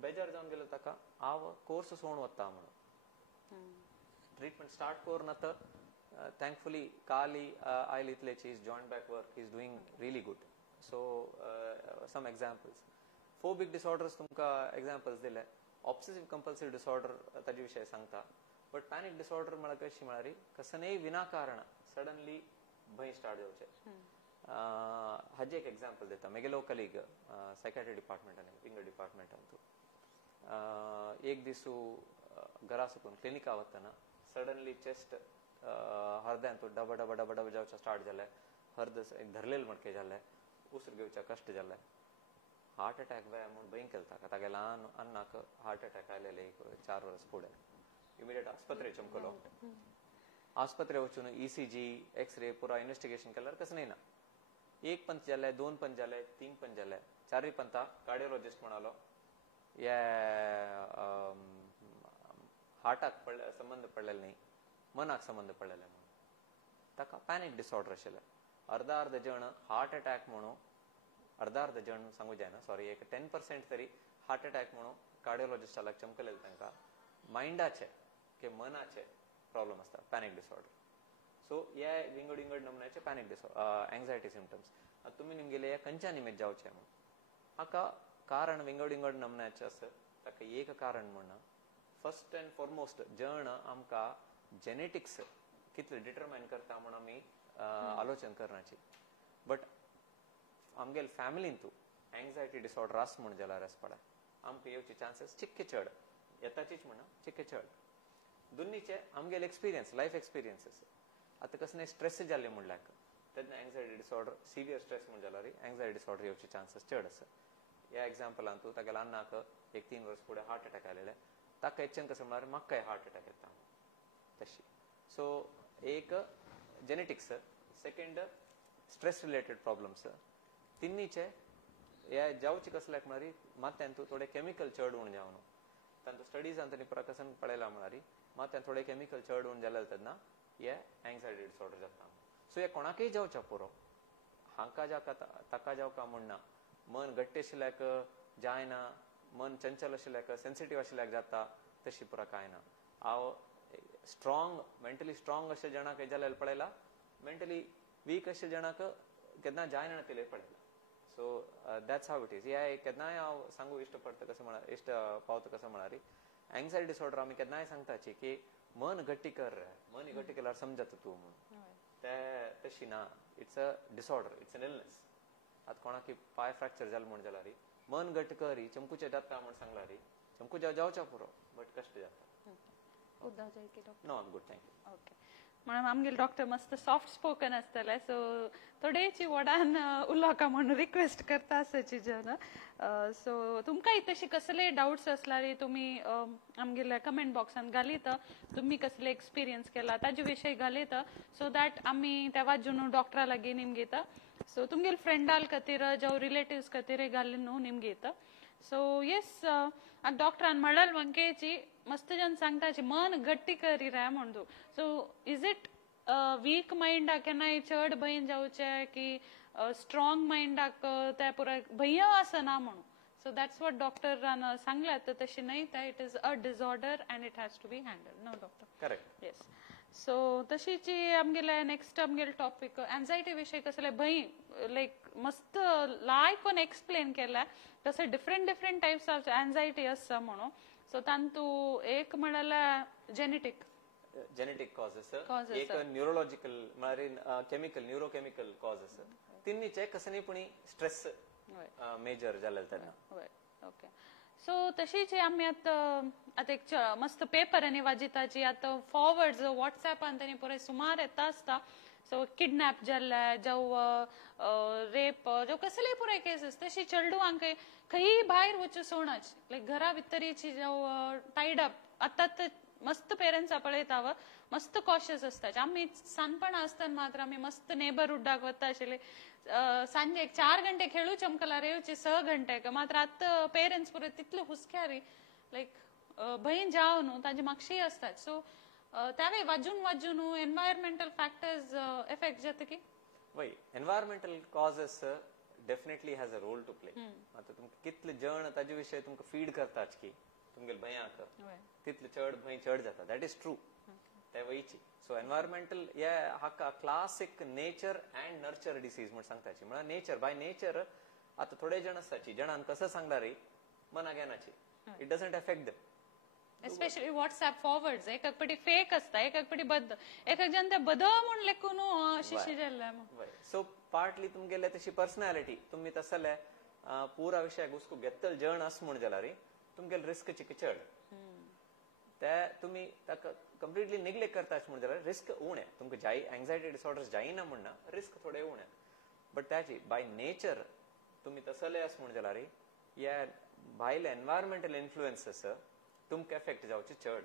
बेजार जावन गेलो ताका हांव कोर्स सोडून वता म्हणून ट्रीटमेंट स्टार्ट करून तर थँकफुली काल आयल इतलेची is join back work is doing really good so some examples phobic disorders तुमकां एग्जाम्पल्स दिले ऑब्सेसिव्ह कंपल्सिव्ह डिसऑर्डर ताजे विशय सांगता बट पॅनिक डिसऑर्डर म्हळ्यार कशी म्हळ्यार कसनय विनाकारण सडनली भंय स्टार्ट जावचे हाजे एक एग्जाम्पल दिता मेगेलो कलीग सायकॅट्री डिपार्टमेंटान विंगर डिपार्टमेंटान तूं एक दिसू घरा सुकून क्लिनिका वतना सडनली चेस्ट हरद्यान तूं डबा डबा डबा डबा जावचे स्टार्ट जाले हर्द एक धरलेले मडके जाले उसर घेवचे कश्ट जाले हार्ट अटॅक वे म्हणून भंय केलता तागे ल्हान अन्नाक हार्ट अटॅक आयलेले एक 4 वर्स फुडें इमिडिएट आस्पत्रे चमकलो आस्पत्रे वचून ECG एक्सरे पुरा इन्व्हेस्टिगेशन केल्यार कसं नाही ना एक पंच जाले 2 पंच जाले 3 पंच जाले 4 पंता कार्डियोलॉजिस्ट म्हणालो या हार्टाक संबंध पडलेले नाही मनाक संबंध पडलेले म्हणून ताका पॅनिक डिसऑर्डर आशिल्ले अर्धा जण हार्ट अटॅक म्हणून अर्धा जण सांगू जायना सॉरी एक 10% तरी हार्ट अटॅक म्हणून कार्डियोलॉजिस्टाक चमकलेले तांकां मायंडाचे के मनाचे प्रॉब्लेम असता पॅनिक डिसऑर्डर सो या विंगड विंगड नमुन्याचे पॅनिक डिसऑर्डर एंग्जायटी सिम्पटम्स तुम्ही निमगेले या खंयच्या निमित्त जावचे म्हणून हाका कारण विंगड विंगड नमुन्याचे आसा ताका एक कारण म्हणा फर्स्ट अँड फॉरमोस्ट जण आमकां जेनेटिक्स कितले डिटरमाइन करता म्हणून आमी आलोचन करनाची बट आमगेल फॅमिलीन तू एंग्जायटी डिसऑर्डर आस म्हण जाल्यार आस पडा आमकां येवचे चान्सेस चिक्के चड येताचीच म्हणा चिक्के चड दोन्हीचे आमगेले एक्सपिरियन्स लाईफ एक्सपिरियन्सेस आता कसं नाही स्ट्रेस जाल्ले म्हणल्यार तेन्ना एंग्जायटी डिसऑर्डर सिवियर स्ट्रेस म्हण जाल्यार एंग्जायटी डिसऑर्डर येवचे चान्सेस चड आसा ह्या एग्जाम्पलान तूं तागे ल्हानाक एक 3 वर्स फुडें हार्ट अटॅक आयलेले ताका येच्चेन कसं म्हळ्यार म्हाकाय हार्ट अटॅक येता तशी सो एक genetics second stress related problems तिन्नीचे हे जावचे कसल्याक म्हळ्यार मात्यान तूं थोडे केमिकल चड उण जावन तांचो स्टडीज तांणी प्रकाशन पळयला म्हळ्यार मात्यान थोडे केमिकल चड उण जाले तेन्ना हे एंग्जायटी डिसऑर्डर जाता सो हे कोणाकय जावचा पुरो हांकां जावका ताका जावका म्हणना मन घट्ट आशिल्ल्याक जायना मन चंचल आशिल्ल्याक सेन्सिटीव आशिल्ल्याक जाता तशी पुरा कांय ना हांव स्ट्रॉंग मेंटली स्ट्रॉंग अशे जणाक हे जाल्यार पळयला मेंटली वीक अशे जणाक केन्ना जायना तिले पळयला so that's how it is हे केन्नाय हांव सांगू इश्ट पडटा कसं म्हळ्यार इश्ट पावता कसं म्हळ्यार एंग्जायटी डिसऑर्डर आमी केन्नाय सांगताची की मन गट्टी कर रे मन गट्टी केल्यार समजता तूं म्हणून ते तशी ना it's a disorder it's an illness आतां कोणाक पाय फ्रॅक्चर जालें म्हण जाल्यार मन घट्ट कर चमकूचे जाता म्हण सांगल्यार चमकू जावचा पुरो बट कश्ट जाता उद्धव जयके doctor no good thank you okay म्हणून आमगेले डॉक्टर मस्त सॉफ्ट स्पोकन आसतले सो थोडेची वडान उलोवका म्हणून रिक्वेस्ट करता आसाची जन सो तुमकां तशी कसले डाउट्स असल्यार तुमी आमगेल्या कमेंट बॉक्सान घालीत तुम्ही कसले एक्सपिरियन्स केला ताजे विशय घालीत सो दॅट आमी त्या वाजून डॉक्टरा लागीं निमगेत सो तुमगेल फ्रेंडाल खातीर जावं रिलेटिव्स खातीर घाली न्हू निमगेत सो येस डॉक्टरान म्हळाल मंकेची मस्त जन सांगताची मन गट्टी करी रे म्हणून सो इज इट वीक माइंडाक केन्नाय चड भंय जावचे की स्ट्रॉंग माइंडाक ते पुरा भंय आसना म्हणून सो दॅट्स वॉट डॉक्टरान सांगल्यात तर तशी नाही त्या it is a disorder and it has to be handle no doctor correct yes so तशीची आमगेले नेक्स्ट आमगेले टॉपिक एन्झायटी विषय कसले भंय लायक मस्त लायक एक्सप्लेन केला तसे different different types of anxiety आसा म्हणून सो तांतू एक म्हणाला जेनेटिक कॉजेस एक न्यूरोलॉजिकल म्हळ्यार केमिकल न्यूरोकेमिकल कॉजेस तिन्नीचे कसनीपणी स्ट्रेस मेजर जालें तेन्ना ओके सो तशीच आमी आतां एक मस्त पेपर आनी वाजिताची आतां फॉरवर्ड व्हॉट्सएपान तांणी पुराय सुमार येता आसता सो किडनॅप जाल्ले जावं रेप जावं कसलेय पुराय केसीस तशी चेडूवांक खंयी भायर वचूं सोडनाच लायक घरा भितरीची जावं टायड अप आतां मस्त पेरेंट्स पळयता मस्त कॉशियस असतात आम्ही सानपणा असताना मात्र आम्ही मस्त नेबरहुडाक वता आशिल्ले सांजे 4 घंटे खेळूच आमकां रेवचे 6 घंटे मात्र आतां पेरेंट्स पुरे तितले हुस्क्यारी लायक भंय जाव न्हू तांचे म्हाक्षी असतात सो त्यावे वाजून एन्वायरमेंटल फॅक्टर्स इफेक्ट जाता की वय environmental causes definitely has a role to play आता तुमकां कितले जण ताजे विशय तुमकां फीड करताच की तुमगेले भंयाक तितले चड भंय चड जाता दॅट इज ट्रू ते वयची सो एन्वायरमेंटल हे हाका classic nature and nurture disease म्हणून सांगताची म्हळ्यार नेचर बाय नेचर आता थोडे जण आसताची जणांक कसं सांगला रे मना घेनाची it doesn't affect them especially WhatsApp forwards एक पटी फेक असता एक पटी बद्द एक जण ते बद म्हूण लेखून शिशी जाल्ले सो पार्टली तुमगेले तशी पर्सनॅलिटी तुम्ही तसले पुरा विषय घुसकू घेतल जण आस म्हूण जाल्यार तुमगेले रिस्क चिक चड ते तुम्ही ताका कंप्लीटली निग्लेक्ट करताच म्हूण जाल्यार रिस्क उणे तुमकां जाय एंग्जायटी डिसऑर्डर्स जायना म्हणना रिस्क थोडे उणे बट त्याची बाय नेचर तुम्ही तसले आस म्हूण जाल्यार या भायले एन्वायरमेंटल इन्फ्लुएन्सेस तुमकां एफेक्ट जावचे चड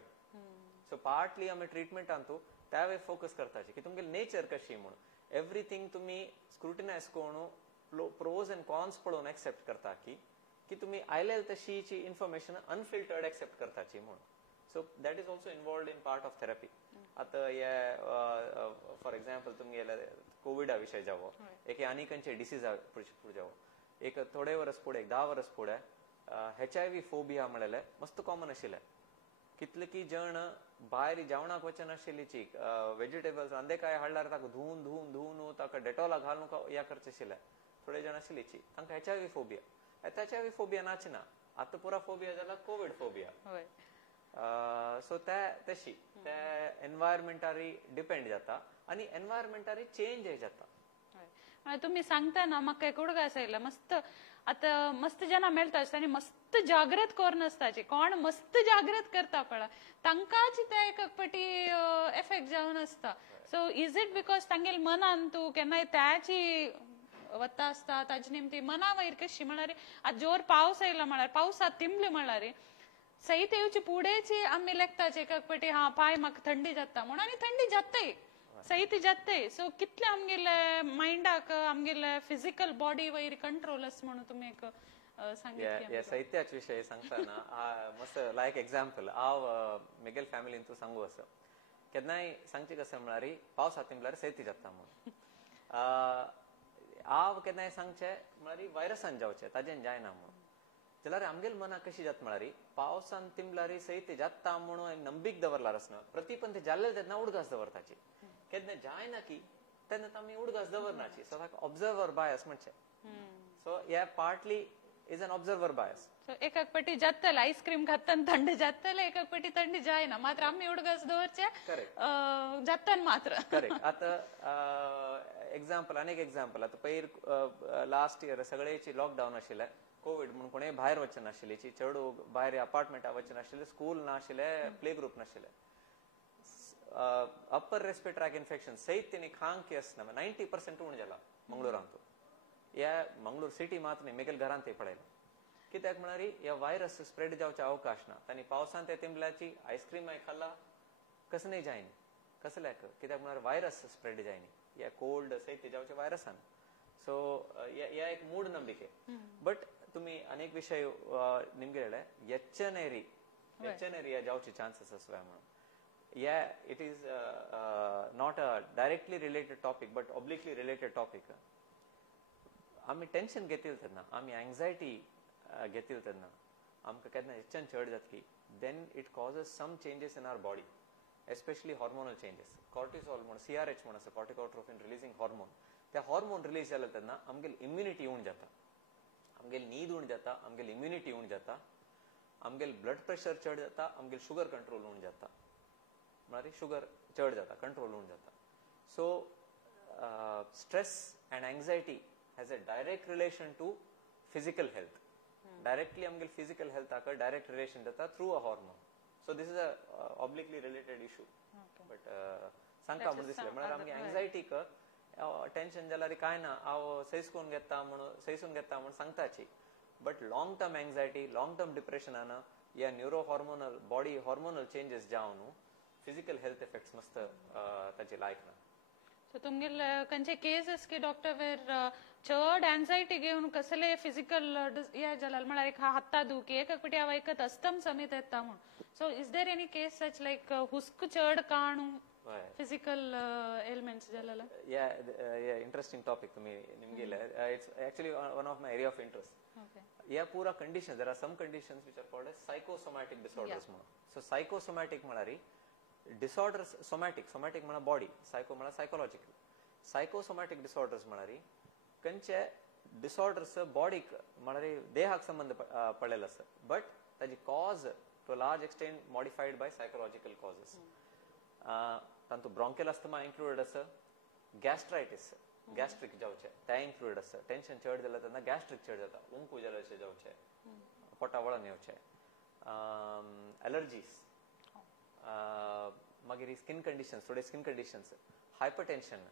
सो पार्टली आमी ट्रिटमेंट आणतो त्यावे फोकस करताचे की तुमगेली नेचर कशी म्हणून एवरीथिंग तुम्ही स्क्रुटिनायज करून प्रोज अँड कॉन्स पळोवन एक्सेप्ट करता की तुम्ही आयलेल तशीची इन्फॉर्मेशन अनफिल्टर्ड एक्सेप्ट करताची म्हणून so that is also involved in part of therapy आता हे फॉर एक्झाम्पल तुमगेले कोविडा विशय जावो एक आनी खंयचे डिसीज जावो एक थोडे वर्स फुडें 10 वर्स फुडें HIV फोबिया म्हणलेले मस्त कॉमन आशिल्ले कितले की जण भायर जेवणाक वचन आशिल्लीची व्हेजिटेबल्स अंधेकाय हाडल्यार ताका धुवन धुवन धुवन ताका डेटॉला घालून या करचे आशिल्ले थोडे जण आशिल्लीची तांकां HIV फोबिया HIV फोबिया नाचना आतां पुरा फोबिया जाला कोविड फोबिया सो तशी ते एन्वायरमेंटारी डिपेंड जाता आनी एन्वायरमेंटारी चेंज जाता तुम्ही सांगता ना म्हाका एक उडगास आयला मस्त आता मस्त जना मेळटा आनी मस्त जागृत करून आसताची कोण मस्त जागृत करता पळा तांकांच ते एक पटी एफेक्ट जावन आसता सो इज इट बिकॉज तांगेल मनान तूं केन्नाय त्याची वता आसता ताजे निमती मना वयर कशी म्हळ्यार आज जोर पावस आयला म्हळ्यार पावसात तिंबले म्हळ्यार सईत येवची पुढेची आमी लेखताचे एक पटी हा पाय म्हाका थंडी जाता म्हणून आनी थंडी जाताय सईत जाते सो कितले आमगेले माइंडाक आमगेले फिजिकल बॉडी वयर कंट्रोल आस म्हणून तुम्ही एक सांगितले साहित्याच विषय सांगताना मस्त लायक एक्झाम्पल हांव मिगेल फॅमिलीन तूं सांगू असं केन्नाय सांगचे कशें म्हळ्यार पावस हातींबल्यार सैती जाता म्हणून हांव केन्नाय सांगचे म्हळ्यार वायरसान जावचे ताजें जायना म्हणून जाल्यार आमगेल मना कशी जाता म्हळ्यार पावसान तिंबल्यार सैती जाता म्हणून नंबीक दवरल्यार आसना प्रतिपण ते जाल्ले तेन्ना उडगास दवरताची केन्ना जायना की तेन्ना आमी उडगास दवरनाची सो ताका ऑब्झर्वर बायस म्हणचे सो हे partly is an observer bias एक पटी जातले आईस्क्रीम खातना थंड जातले एक पटी थंडी जायना मात्र आम्ही उडगास दवरचे जातन मात्र करेक्ट आता एक्झाम्पल अनेक एक्झाम्पल आता पयर लास्ट इयर सगळेची लॉकडाऊन आशिल्ले कोविड म्हणून कोणेय भायर वचन नाशिल्लीची चड भायर अपार्टमेंटा वचन नाशिल्ले स्कूल नाशिल्ले प्ले ग्रुप नाशिल्ले अपर रेस्पिरेटरी ट्रॅक इन्फेक्शन सहित तेनी खांग की असना 90% उण जाला मंगळुरांत या मंगळूर सिटी मात्र न्ही मेगेल घरांत ते पडयला कित्याक म्हळ्यार ह्या व्हायरस स्प्रेड जावचे अवकाश ना तांणी पावसांत तिंबल्याची आईस्क्रीम खाल्ला कसं नाही जायनी कसल्याक कित्याक म्हळ्यार व्हायरस स्प्रेड जायनी या कोल्ड सहित जावचे व्हायरसान सो या एक मूड नंबिके बट तुम्ही अनेक विषय निमगेले एचएनएरी जावचे चान्सेस आसल्या म्हणून Yeah, it is not a directly related topic, but obliquely related topic. आम्ही टेन्शन घेतील तेन्ना आम्ही एंग्जायटी घेतील तेन्ना आमकां केन्ना एचन चड जातली then it causes some changes in our body especially hormonal changes cortisol म्हणून CRH म्हणून आसा कॉर्टिकोट्रोफिन रिलीजिंग हॉर्मोन त्या हॉर्मोन रिलीज जाले तेन्ना आमगेली इम्युनिटी उण जाता आमगेली न्हीद उण जाता आमगेली इम्युनिटी उण जाता आमगेल ब्लड प्रेशर चड जाता आमगेल शुगर कंट्रोल उण जाता म्हळ्यार शुगर चड जाता कंट्रोल उण जाता so stress and anxiety has a direct relation to physical health directly आमगेल फिजिकल हेल्थाक डायरेक्ट रिलेशन जाता through a hormone so this is a obliquely related issue but सांगता म्हणून दिसले म्हळ्यार आमगे एंग्जायटीक टेन्शन जाल्यार काय ना हांव सैसून घेता म्हणून सांगताची but long term anxiety long term डिप्रेशनान या neuro hormonal body hormonal changes जावन फिजिकल हेल्थ इफेक्ट्स मस्त ताचे लायक ना. सो तुमगे खंयचे केसेस की डॉक्टर वेर चड एन्झायटी घेवन कसले फिजिकल हे जाल्यार म्हळ्यार एक हाता दुखी एक पिटी हांव एकत अस्तम समेत येता म्हूण so is there any case such like हुस्क चड काणू फिजिकल एलिमेंट्स जाल्यार या इंटरेस्टिंग टॉपिक तुम्ही निमगेले it's actually one of my area of interest या पूरा condition there are some conditions which are called as psychosomatic disorders म्हणून सो सायकोसोमॅटिक म्हळ्यार डिसऑर्डर्स सोमॅटिक म्हळ्यार बॉडी सायको म्हळ्यार सायकोलॉजिकल सायकोसोमॅटिक डिसऑर्डर्स म्हळ्यार खंयचे डिसऑर्डर्स बॉडीक म्हळ्यार देहाक संबंध पडलेलो आसा बट ताजी cause to a large extent modified by psychological causes तातूंत ब्रॉन्कियल अस्थमा इन्क्लुडेड आसा गॅस्ट्रायटीस गॅस्ट्रिक जावचे ते इन्क्लुडेड आसा टेन्शन चड जाल्यार तेन्ना गॅस्ट्रिक चड जाता उंकू जाल्यार जावचे पोटा वळन येवचे एलर्जीस मागीर स्किन कंडिशन्स थोडे skin conditions hypertension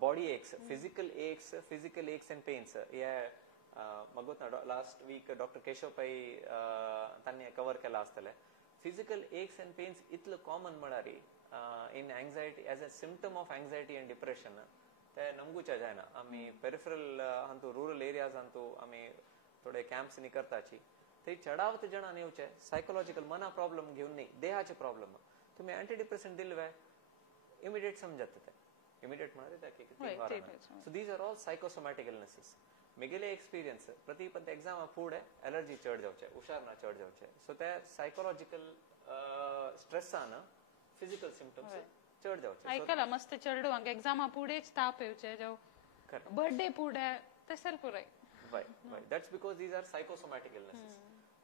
body aches physical x and pains हे म्हाका गोतना लास्ट वीक डॉक्टर केशव पै तांणी कवर केला आसतले फिजिकल एक्स एंड पेन्स इतलो कॉमन म्हळ्यार in anxiety as a symptom of anxiety end depression ते नमगुचे जायना आमी पेरिफरल हांतू रुरल एरियाज हांतू आमी थोडे कॅम्प्स नी करताची थंय चडावत जणांनी येवचे सायकोलॉजिकल मना प्रॉब्लेम घेवन न्ही देहाचे प्रॉब्लेम तुमी एंटी डिप्रेसंट दिले इमिडिएट समजत ते इमिडिएट म्हळ्यार so these are all psychosomatic illnesses मिगेले एक्सपिरियन्स प्रतिपंत एग्जामा फुडें एलर्जी चड जावचे हुशार ना चड जावचे सो ते सायकोलॉजिकल स्ट्रेसान फिजिकल सिम्पटम्स चड जावचे आयकला मस्त चेडवांक एग्जामा फुडेंच ताप येवचे जावं बर्थडे फुडें तशें पुराय right that's because these are psychosomatic illnesses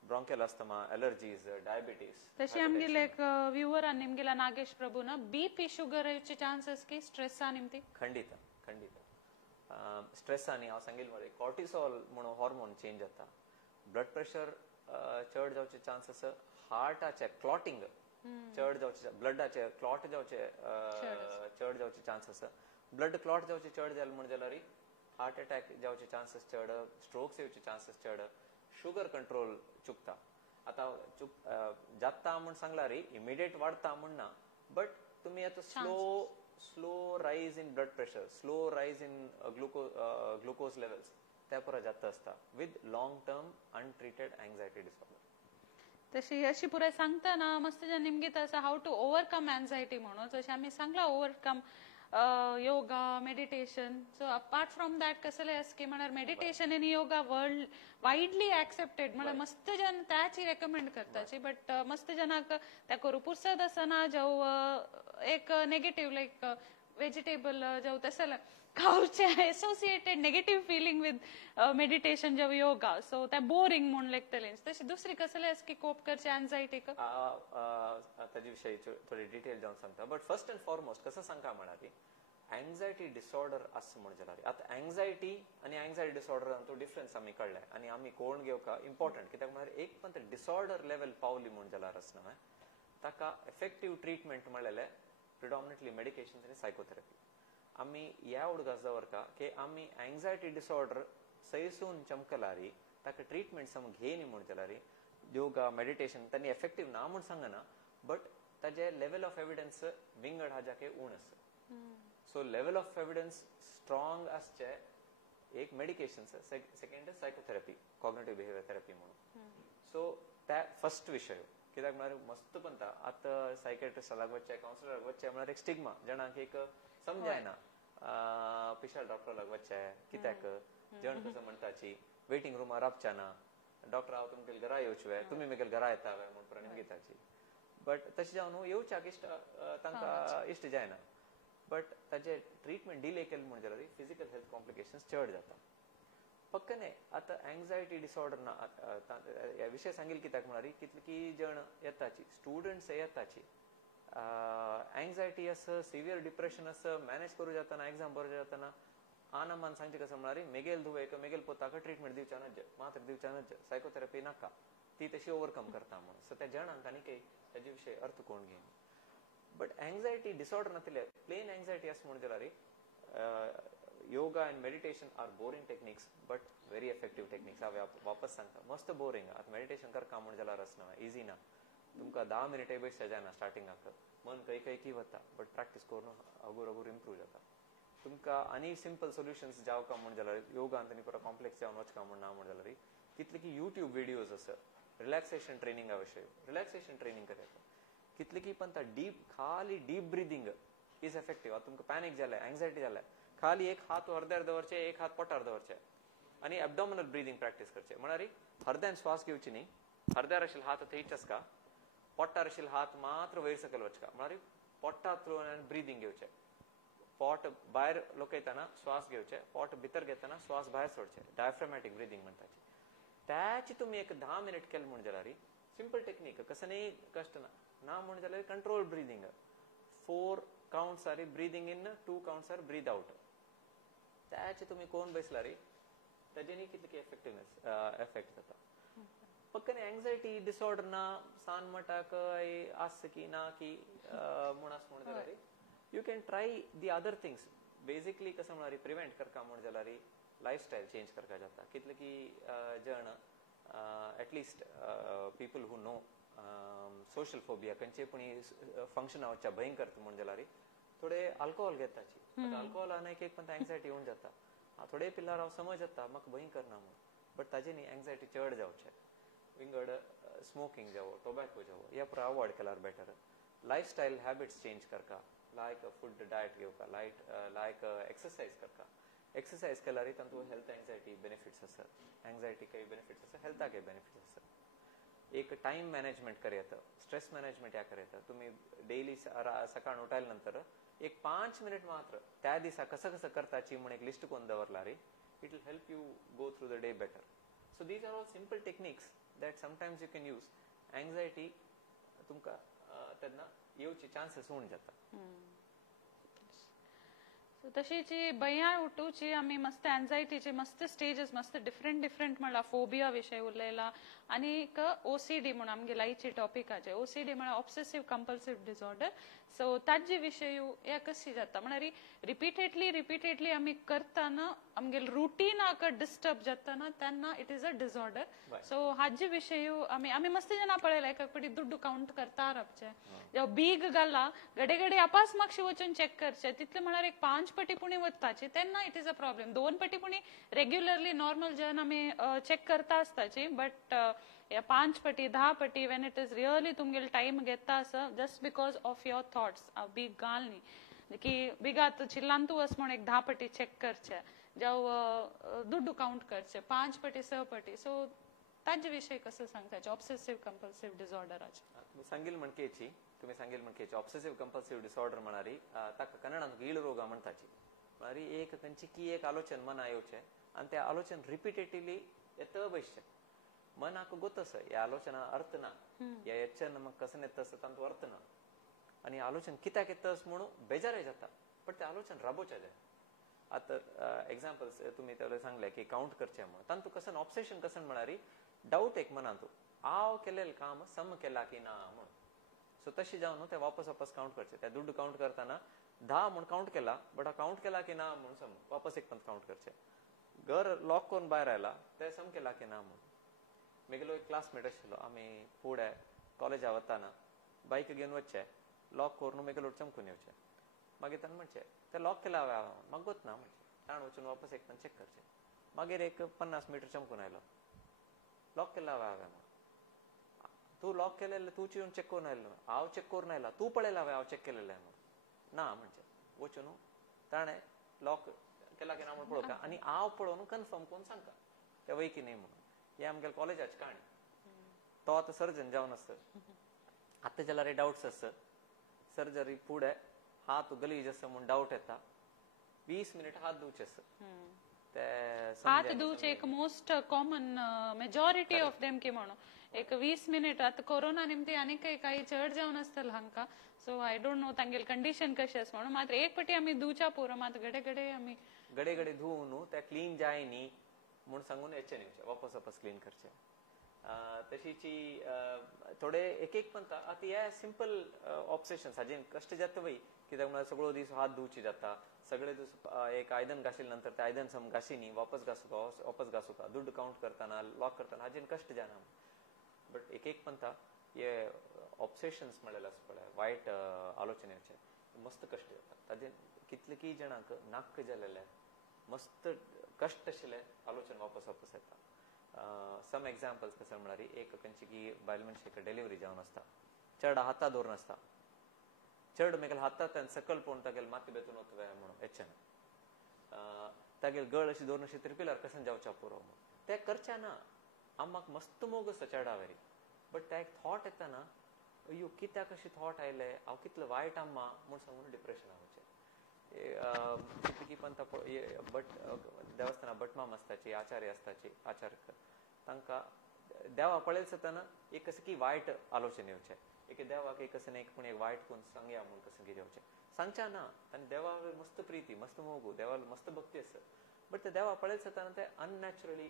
bronchial asthma allergies diabetes तशी आमगे लायक व्ह्यूअर आनी निमगेला नागेश प्रभू ना बीपी शुगर येवचे चान्सेस की स्ट्रेस निमती खंडित स्ट्रेस आनी हांव सांगिल्लें मरे कॉर्टिसॉल म्हणून हॉर्मोन चेंज जाता ब्लड प्रेशर चड जावचे चान्सेस हार्टाचे क्लॉटिंग चड जावचे ब्लडाचे क्लॉट जावचे चड जावचे चान्सेस ब्लड क्लॉट जावचे चड जाले म्हण जाल्यार हार्ट अटॅक जावचे चान्सेस चड स्ट्रोक्स येवचे चान्सेस चड शुगर कंट्रोल चुकता आतां जाता म्हण सांगला रे इमिडिएट वाडता म्हण ना बट तुमी आतां स्लो रायज इन ब्लड प्रेशर स्लो रायज इन ग्लुकोज लेवल्स त्या पुरा जाता आसता with long term untreated anxiety disorder तशी अशी पुराय सांगता ना मस्त निमगे तसं हाऊ टू ओवरकम एन्झायटी म्हणून जशें आमी सांगला overcome yoga meditation so apart from that कसले अस की म्हळ्यार meditation in yoga world widely accepted म्हळ्यार मस्त जन त्याची रेकमेंड करताची बट मस्त जनाक त्या करू पुरसद असना जाऊ एक नेगेटिव्ह लायक वेजिटेबल जाऊ तसं खावचे associated negative feeling with meditation जाऊ योगा सो त्या बोरिंग म्हणून लेखतले तशी दुसरी कसले अस की कोप करचे एन्झायटी ताजे विषयी थोडी डिटेल जावन सांगता बट फर्स्ट अँड फॉरमोस्ट कसं सांगता म्हणाली एंग्जायटी डिसऑर्डर असं म्हण जाल्यार आतां एंग्जायटी आनी एंग्जायटी डिसऑर्डर तो डिफरन्स आमी कळ्ळें आनी आमी कळून घेवका इम्पॉर्टंट कित्याक म्हळ्यार एक पण डिसऑर्डर लेवल पावली म्हण जाल्यार आसना ताका इफेक्टिव्ह ट्रीटमेंट म्हणलेले प्रिडॉमिनेटली मेडिकेशन आनी सायकोथेरपी आमी ह्या उडगास दवरता की आमी एंग्जायटी डिसऑर्डर सैसून चमकलारी ताका ट्रीटमेंट सम घेयनी म्हण जाल्यार योगा मेडिटेशन तांणी इफेक्टिव्ह ना म्हण सांगना बट ताजे लेवल ऑफ एविडन्स विंगड हाज्या के उण आसा so level of evidence strong आसचे एक medication second psychotherapy cognitive behaviour therapy म्हणून सो त्या फर्स्ट विषय कित्याक म्हळ्यार मस्त पंता आतां सायकॅट्रिस्टाक वच्चे कावन्सिलराक वच्चे म्हळ्यार एक स्टिग्मा जणांक एक समजायना पिशाल डॉक्टराक वच्चे कित्याक जण कसं म्हणटाची वेटिंग रूमार रावच्या ना डॉक्टर हांव तुमगेल घरा येवचे तुमी म्हगेल घरा येता म्हण प्रणीम घेताची बट तशें जावन येवच्याक इश्ट तांकां इश्ट जायना बट ताजे ट्रीटमेंट डिले केलें म्हण जाल्यार फिजिकल हेल्थ कॉम्प्लिकेशन्स चड जाता पक्कने आतां एंग्जायटी डिसऑर्डर ना ह्या विशय सांगिल कित्याक म्हळ्यार कितली जण येताची स्टुडंट्स येताची एंग्जायटी आसा सिवियर डिप्रेशन आसा मॅनेज करूं जातना एग्जाम बरो जातना आनामान सांगचे कसं म्हळ्यार मेगेल धुवेक मेगेल पोताक ट्रीटमेंट दिवचानच मात्र दिवचानच सायकोथेरपी नाका ती तशी ओव्हरकम करता म्हणून. सो त्या जाणांक आनी काही ताजे विशयी अर्थ कोण घेयना. बट एंग्जायटी डिसऑर्डर नातले प्लेन एंग्जायटी असं म्हणून जाल्यार yoga and meditation are boring techniques but very effective techniques. हांव वापस सांगता मस्त बोरिंग. आतां मेडिटेशन करता म्हणून जाल्यार असना इजी ना. तुमकां 10 मिनिटे बसचे जायना स्टार्टिंगाक. मन काही की वता बट प्रॅक्टीस करून अगोर अगोर इम्प्रूव जाता. तुमकां आनी सिंपल सोल्युशन्स जावका म्हण जाल्यार योगांत आनी पुरो कॉम्प्लेक्स जावन वचका म्हण ना म्हण जाल्यार कितले की यूट्यूब व्हिडिओज आसा रिलॅक्सेशन ट्रेनिंगा विशयी. रिलॅक्सेशन ट्रेनिंग करायचं कितले की पण डीप खाली डीप ब्रिदिंग इज इफेक्टिव्ह. आता तुमकां पॅनिक जालें एंग्जायटी जालें खाली एक हात हृदयार दवरचे एक हात पोटार दवरचे आनी एबडॉमिनल ब्रिदिंग प्रॅक्टीस करचे. म्हळ्यार हृदयान श्वास घेवची न्ही. हृदयार आशिल्लो हात थंयच का पोटार आशिल्लो हात मात्र वयर सकयल वचका. म्हळ्यार पोटा थ्रू ब्रिदिंग घेवचे. पोट भायर लोकयतना श्वास घेवचे. पोट भितर घेतना श्वास भायर सोडचे. डायफ्रामॅटिक ब्रिदिंग म्हणटाची. त्याची तुम्ही एक 10 मिनिट केलं म्हण जाल्यार सिंपल टेक्निक कसं नाही कष्ट ना म्हण जाल्यार control breathing 4 counts are breathing in 2 counts are breathe out. त्याचे तुम्ही कोण बसला रे त्याच्यानी कितली इफेक्टिव्हनेस इफेक्ट जाता. पक्कन एंग्जायटी डिसऑर्डर ना सान मटाक आस की ना की म्हण आस म्हण जाल्यार you can try the other things. Basically कसं म्हणारी प्रिव्हेंट करता म्हण जाल्यार लायफस्टायल चेंज करता जाता. कितले की जण at least people who no social phobia खंयचे पूण फंक्शन वचच्या भंय करता म्हण जाल्यार थोडे अल्कोहोल घेताची. अल्कोहोल आनी एक पण एंग्जायटी येवन जाता. थोडे पिल्लार हांव समज जाता म्हाका भंय करना म्हूण बट ताजे न्ही एंग्जायटी चड जावचे. विंगड स्मोकिंग जावो टोबॅको जावो ह्या पुरो अवॉइड केल्यार बेटर. लायफस्टायल हॅबिट्स चेंज करता लायक फूड डायट घेवका लायक एक्सरसाइज करता. एक्सरसाइज केल्यार तातूंत हेल्थ एंग्जायटी बेनिफिट्स आसात. एंग्जायटी काही बेनिफिट्स आसा हेल्थाक बेनिफिट्स आसात. एक टाइम मॅनेजमेंट करूं स्ट्रेस मॅनेजमेंट या करूं तुम्ही डेली सकाळ उठायला नंतर एक 5 मिनिट मात्र त्या दिसा कसं कसं करताची म्हणून एक लिस्ट करून दवरला रे it will help you go through the day better. So these are all simple techniques that sometimes you can use. Anxiety तुमकां तेन्ना येवची चान्सेस उण जाता. तशीची भंयार उठूची आम्ही मस्त एन्झायटीचे मस्त स्टेजेस मस्त डिफरंट म्हणला फोबिया विषय उरलेला आणि एक ओसीडी म्हणून आमगे लाईची टॉपिकाचे. ओसीडी म्हणा ऑब्सेसिव्ह कंपल्सिव्ह डिसऑर्डर. सो ताजे विषय या कशी जाता म्हणारी रिपीटेडली आम्ही करताना आमगे रुटीन आका डिस्टर्ब जाताना त्यांना it is a disorder. So हाजे विषय आम्ही मस्त जना पळयला एक पटी दुड्डू काउंट करता रावचे जेव्हा बीग घाला घडे आपास मागशी वचून चेक करचे तितले म्हळ्यार एक 5 पटी पुणी वचपाची तेन्ना इट इज अ प्रॉब्लेम. 2 पटी पुणी रेग्युलरली नॉर्मल जन आम्ही चेक करता आसताची बट या 5 पटी 10 पटी वेन इट इज रियली तुमगेल टाइम घेता असं just because of your thoughts बीग घाल न्ही की बिगात चिल्लांतू वस म्हणून एक 10 पटी चेक करचे जाव दुड्डू काउंट करचे 5 पटी 6 पटी. सो ताजे विषय कसं सांगताचे ऑब्सेसिव्ह कंपल्सिव्ह डिसऑर्डराचे. तुम्ही सांगेल म्हणकेची ऑब्सेसिव्ह कंपल्सिव्ह डिसऑर्डर म्हणारी ताका कन्नडांत गीळ रोग म्हणटाची. म्हणारी एक खंयची की एक आलोचन मना येवचे आणि ते आलोचन रिपीटेटिवली येत बसचे. मनाक गोतस या आलोचना अर्थ ना या यच्चन म्हाका कसं येतस तांचो अर्थ ना आणि आलोचन कित्याक येतस म्हणून बेजारय जाता पण ते आलोचन राबोवचे जाय. आता एक्झाम्पल्स तुम्ही त्याला सांगले की काउंट करचे म्हणून तांतू कसं ऑब्सेशन कसं म्हणारी डाऊट एक मनांतू हांव केलेलं काम सम केला की ना म्हणून. सो तशी जावन ते वापस काउंट करचे. त्या दुड्डू काउंट करताना 10 म्हणून काउंट केला बट हा काउंट केला की ना म्हणून सम वापस एक पण काउंट करचे. घर लॉक करून भायर आयला ते सम केला की ना म्हणून. मेगलो एक क्लासमेट आशिल्लो आमी फुडें कॉलेजा वताना बायक घेवन वचचे लॉक करून मेगलो चमकून येवचे. मागीर ताणें म्हणचे ते लॉक केला हांवें म्हाका गोत ना म्हणचे. ताण वचून वापस एक पण चेक करचे. मागीर एक 50 मीटर चमकून आयलो लॉक केला हांवें. तू लॉक केलेलं तू येऊन चेक करून आयलो हांव चेक करून आयला तू पळयला हांवें चेक केलेलं ना म्हणचे. वचून ताणें लॉक केला की ना म्हणून पळोवका आनी हांव पळोवन कन्फर्म करून सांगता ते वय की न्ही म्हणून. हे आमगेल्या कॉलेजाची काणी. तो आतां सर्जन जावन आसता. आतां जाल्यार डाउट्स आसता सर्जरी फुडें हात गलीज आसा म्हणून डाउट येता 20 मिनिट हात धुवचे आसता. हात धुवचे एक most common majority of them की म्हणून एक 20 मिनिट आता कोरोना निमती आणि काही चड जावन आसतल हांका. सो आय डोंट नो तांगेल कंडिशन कशी आसा म्हणून मात्र एक पटी आमी धुवच्या पुरो मात घडे आमी घडे धुवून ते क्लीन जाय न्ही म्हणून सांगून येचे न्ही वापस क्लीन करचे. तशीची थोडे एक एक म्हणता आता हे सिंपल ऑब्सेशन हाजेन कष्ट जाता वय कित्याक म्हळ्यार सगळो दीस हात धुवची जाता सगळे दीस एक आयदन घासिल नंतर ते आयदन सम घासिनी वापस घासूका दुड्ड काउंट करताना लॉक करताना हाजेन कष्ट जाना बट एक एक म्हणता हे ऑब्सेशन्स म्हणलेले आसा पळय वायट आलोचनेचे मस्त कष्ट जाता ताजेन कितले की जाणांक नाक्क जालेले मस्त कष्ट आशिल्ले आलोचन वापस येता सम एग्जाम्पल्स कशें म्हळ्यार एक खंयची की बायल मनशेक डिलिव्हरी जावन आसता चड हाता दवरून आसता चड मेगेल हातात सकल पळोवन तागेल माती बेतून वतवे म्हणून हेचें तागेल गळ अशी दवरून अशी तिरपिल्यार कशें जावच्या पुरो म्हणून तें करचें ना आम्माक मस्त मोग आसता चेडावेरी बट त्या एक थॉट येता ना अयो कित्याक अशी थॉट आयले हांव कितलो वायट आम्मा म्हूण सांगून डिप्रेशन आवचे की पण बट देवस्थाना भटमाम आसताची आचार्य आसताची आचार्य तांकां देवा पळयत आसतना एक कशें की वायट आलोचन येवचे एक देवाक एक कशें एक पूण एक वायट कोण सांगया म्हूण कशें कितें येवचें सांगच्या ना आनी देवा मस्त प्रिती मस्त मोगू देवा मस्त भक्ती आसा बट ते देवा पळयत आसतना ते अननॅचरली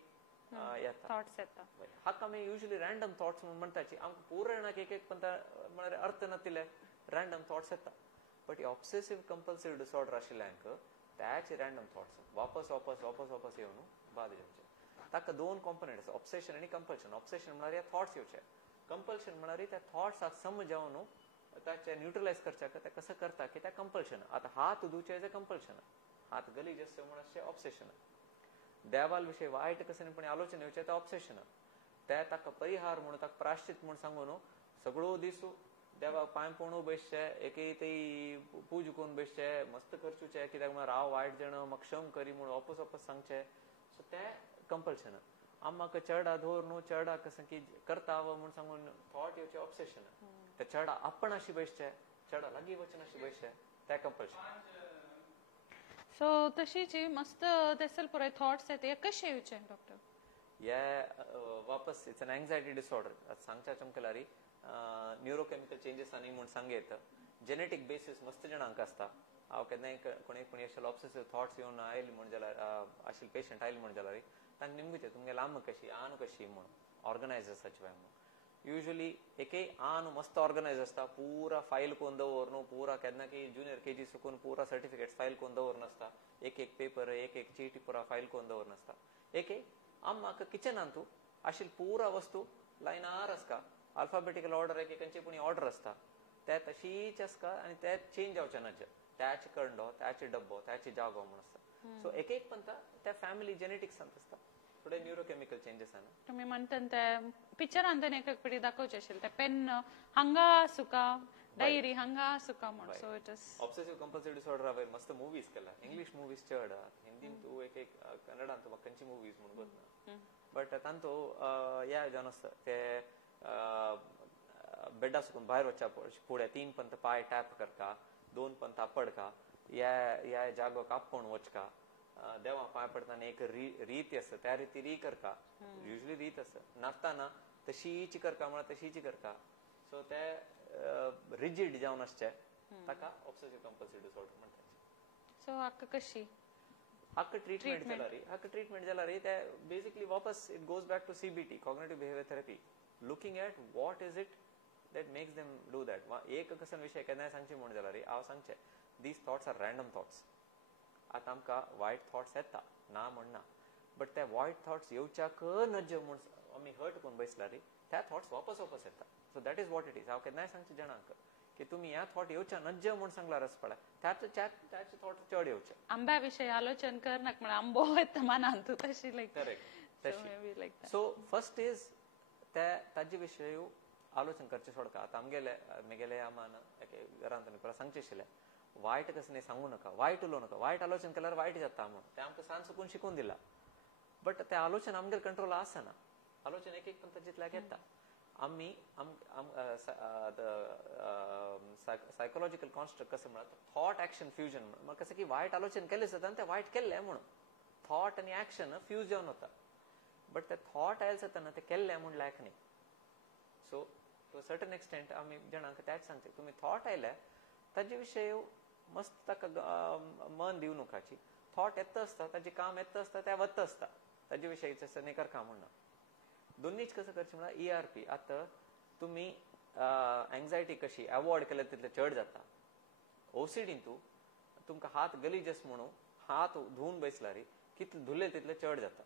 येता थॉट्स येता हाका आमी युजली रँडम थॉट्स म्हूण म्हणटाची आमकां पुरो जाणाक एक एक पण म्हळ्यार अर्थ नातिले रँडम थॉट्स येता but he obsessive compulsive disorder आशिल्ल्यांक त्याचे रँडम थॉट्स वापस वापस वापस वापस येवन बाद येवचे ताका दोन कॉम्पोनेंट आसा ऑब्सेशन आनी कंपल्शन ऑब्सेशन म्हळ्यार हे थॉट्स येवचे कंपल्शन म्हळ्यार त्या थॉट्साक सम जावन ताचे न्यूट्रलायज करच्याक ते कसं करता की त्या कंपल्शन आता हात धुवचे इज अ कंपल्शन हात गलीज आसचे म्हण अशें ऑब्सेशन देवाल विशयी वायट कशेंपणी आलोचन येवचे ते ऑब्सेशन ते ताका परिहार म्हणून ताका प्राश्चित म्हूण सांगून सगळो दीस देवाक पांय पळोवन बसचे एके ती पूज करून बसचे मस्त करचुचे कित्याक म्हळ्यार हांव वायट जण म्हाका क्षम करी म्हूण वापस वापस सांगचे सो ते कंपल्शन आम्हाक चेडा दवर न्हू चेडा कशें की करता म्हूण सांगून थॉट येवचे ऑब्सेशन ते चेडा आपण अशी बसचे चेडा लागीं वचून अशी बसचे ते कंपल्शन सो तशीची मस्त तेसल पुराय थॉट्स येते हे कशे येवचे डॉक्टर हे वापस इट्स एन एंग्जायटी डिसऑर्डर सांगच्या चमकलारी न्यूरोकेमिकल चेंजेस आनी म्हूण सांगेत जेनेटिक बेसीस मस्त जाणांक आसता हांव केन्नाय कोणी अशें ऑब्सेसिव्ह थॉट्स येवन आयले म्हण जाल्यार आशिल्ले पेशंट आयले म्हण जाल्यार तांकां निमगुचे तुमगे लांब कशी आन कशी म्हूण ऑर्गनायज आसाचे म्हणून युजली एके आन मस्त ऑर्गनायज आसता पुरा फायल करून दवर न्हू पुरा केन्ना की जुनियर केजी सुकून पुरा सर्टिफिकेट्स फायल करून दवर नासता एक एक पेपर एक एक चीटी पुरा फायल करून दवर नासता एक आम्माक किचनान तूं आशिल्ली पुरा वस्तू लायनार आसता अल्फाबेटिकल ऑर्डर एक एकांची पूण ऑर्डर आसता ते तशीच आसता आनी ते चेंज जावचे नाचे त्याचे कंडो त्याचे डब्बो त्याचे जागो म्हूण आसता सो एक एक पंता त्या फॅमिली जेनेटिक्सांत आसता थोडे न्यूरोकेमिकल चेंजेस आना तुम्ही म्हणता ते पिक्चरान एक एक पिढी दाखवचे आशिल्ले ते पेन हांगा सुका डायरी हांगा सुका म्हूण so it is obsessive compulsive disorder हांवें मस्त मुवीज केला इंग्लिश मुवीज चड हिंदीन तूं एक एक कन्नडान तूं खंयची मुवीज म्हूण करना बट तांतू या जावन आसता ते बेड्डा सुकून भायर वचच्या फुडें 3 पंत पाय टॅप करता 2 पंत पडका या जागो कापून वचका देवा पाय पडताना एक रीत आसा त्या रीती री करता युजली रीत आसा नाचताना तशीच करता म्हळ्यार तशीच करता सो ते रिजिड जावन आसचे ताका ऑब्सेसिव्ह कंपल्सिव्ह डिसऑर्डर म्हणटात सो हाका कशी हाका ट्रीटमेंट जाल्यार ते बेसिकली वापस it goes back to CBT cognitive behaviour therapy looking at what is it that makes them do that एक कसन विषय केन्नाय सांगचे म्हण जाल्यार हांव सांगचे these thoughts are random thoughts आता आमकां वायट थॉट्स येता ना म्हणना बट त्या वायट थॉट्स येवच्याक नज म्हूण आमी हर्ट करून बसल्यार त्या थॉट्स वापस वापस येता so that is what it is हांव केन्नाय सांगचे जाणांक की तुमी ह्या थॉट येवच्या नज म्हूण सांगल्यार आस पळय त्याचे थॉट चड येवचे आंब्या विशयी आलोचन करनाक म्हळ्यार आंबो येता मनांत तू तशी लायक करेक्ट तशी सो फर्स्ट इज ताजे विशयी आलोचन करचे सोडका आतां आमगेले आमान घरांत तुमी सांगचे आशिल्ले वायट कसं नाही सांगू नका वायट उलोव नका वायट आलोचन केल्यार वायट जाता म्हणून ते आमकां सांज चुकून शिकून दिला बट ते आलोचन आमगेर कंट्रोल आसना आलोचन एक पंत जितल्याक येता आमी सायकोलॉजिकल कॉन्स्ट्रक्ट कसं म्हणत थॉट ऍक्शन फ्युजन म्हणून कसं की वायट आलोचन केले जाता आनी ते वायट केल्ले म्हणून थॉट आनी ऍक्शन फ्यूज जावन वता बट ते थॉट आयले जाता ते केल्ले म्हूण लायक न्ही so to a certain extent आमी जाणांक त्याच सांगते तुमी थॉट आयले ताजे विशयी मस्त ताका मन दिवं नकाची थॉट येता आसता ताजें काम येता आसता तें वता आसता ताजे विशयी न्ही करता म्हणना दोन्हीच कसं करचे म्हणल्यार ERP आता तुम्ही एंग्जायटी कशी अवॉइड केल्यार तितले चड जाता. OCD तू तुमकां हात गलीजस म्हणून हात धुवन बसल्यार कितले धुले तितले चड जाता.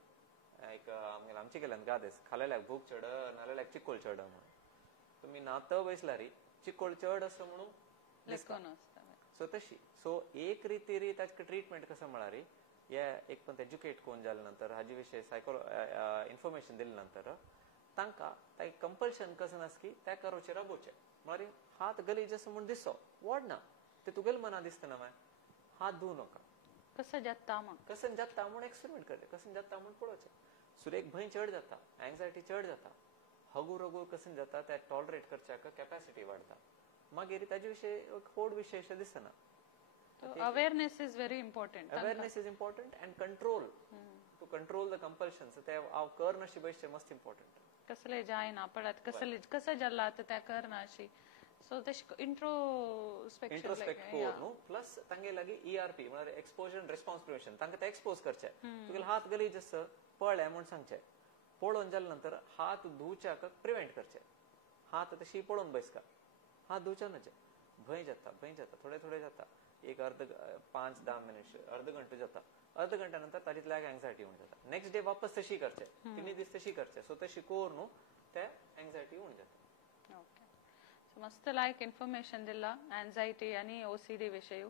एक आमचे केल्यान गादेस खालेल्याक भूक चड नाल्याक चिकोल चड म्हणून तुम्ही नात बसल्यार चिकोल चड असं म्हणून दिसता. सो तशी सो एक रितीरी ताचे ट्रीटमेंट कसं म्हळ्यार हे एक पण एज्युकेट कोण जाले नंतर हाजे विशयी इन्फॉर्मेशन दिले नंतर तांकां ते कंपल्शन कसं नास की त्या करोचे राबोवचे म्हळ्यार हात गलीज असं म्हणून दिसो वॉड ना ते तुगेल मना दिसतना माय हात धुवू नका कसं जाता मग कसं जाता म्हणून एक्सपेरिमेंट करते कसं जाता म्हणून पळोवचे. सुरेख भंय चड जाता एंग्जायटी चड जाता हगूर हगूर कसं जाता त्या टॉलरेट करच्याक कॅपॅसिटी वाढता मागीर ताजे विशयी खोड विशेष दिसना. Awareness is very important. Awareness is important and control to control the compulsions ते हांव करनाशी बसचे मस्त इम्पॉर्टंट. कसले जायना पळत कसं जाल्ला त्या करनाशी सो ते इंट्रोस्पेक्ट न्हू प्लस तांगे लागी ERP म्हळ्यार एक्सपोजर अँड रिस्पॉन्स प्रिव्हेंशन तांकां ते एक्सपोज करचे तुगेले हात गलीज आसा पळ्ळे म्हणून सांगचे पळोवन जाले नंतर हात धुवच्याक प्रिव्हेंट करचे. हात तशी पळोवन बसका हात धुवचे नचे भंय जाता थोडे थोडे जाता एक 5-10 मिनिट अर्ध घंटो जाता अर्ध घंटा नंतर ताजीतल्याक एंग्जायटी होऊन जाता. नेक्स्ट डे वापस तशी करचे 3 दीस तशी करचे सो तशी कोर न्हू ते एंग्जायटी होऊन जाता. मस्त लायक इन्फॉर्मेशन दिला एन्झायटी आणि OCD विषयी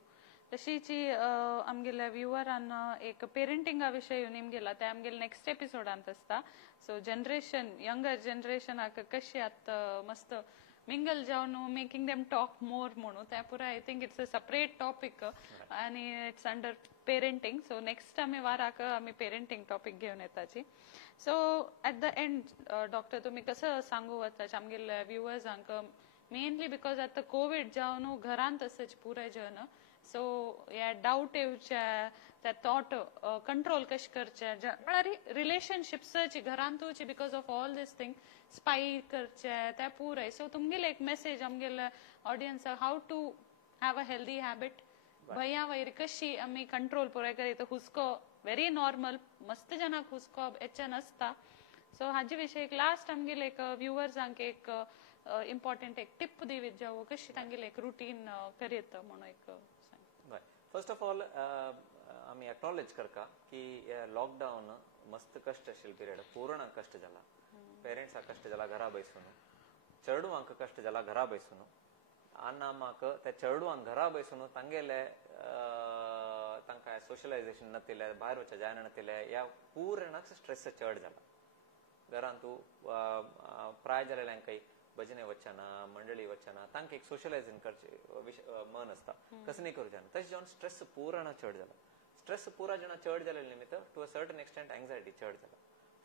तशीची आमगेल्या व्ह्युअरान एक पेरेंटिंगा विषयी निमगेला ते आमगेले नेक्स्ट एपिसोडांत असता. सो जनरेशन यंगर जनरेशनाक कशी आता मस्त मिंगल जावन मेकिंग देम टॉक मोर म्हणून त्या पुरा I think it's a separate topic आणि it's under parenting. So next आम्ही वाराक आम्ही पेरेंटिंग टॉपिक घेऊन येताची. So at the end doctor तुम्ही कसं सांगू वताचे आमगेल्या व्ह्युअर्सांक मेनली बिकॉज आता कोविड जावन घरांत असच पुरे जन सो या डाऊट येवचे त्या थॉट कंट्रोल कशें करचे म्हळ्यार रिलेशनशिप्साची घरांतूची because of all this thing स्पाय करचे ते पुराय. सो तुमगेले एक मेसेज आमगेल्या ऑडियन्साक how to have a healthy habit भया वयर कशी आमी कंट्रोल पुराय करीत हुस्को व्हेरी नॉर्मल मस्त जनाक हुस्को हेचे नसता. सो हाजे विशयी एक लास्ट आमगेले एक व्ह्युअर्सांक एक इम्पॉर्टंट एक टिप दिवीत जावं कशी तांगेले एक रुटीन करीत म्हणून एक फर्स्ट ऑफ ऑल आम्ही एक्नॉलेज करका की लॉकडाऊन मस्त कष्ट आशिल्ले पिरियड पूर्ण कष्ट जाला पेरेंट्साक कष्ट जाला घरा बसून चेडवांक कष्ट जाला घरा बसून अनामाक त्या चेडवांक घरा बसून तांगेले तांकां सोशलायझेशन नतिले भायर वचचे जायना नतिले ह्या पूर्णक स्ट्रेस चड जाला. घरांत तूं प्राय जालेल्यांकय भजने वचना मंडळी वचना तांकां एक सोशलायझेशन करचे मन असता कसं नाही करूचे तशें जावन स्ट्रेस पूर्ण चड जाला. स्ट्रेस पुरा जाणा चड जाले निमित्त to a certain extent anxiety चड जाला.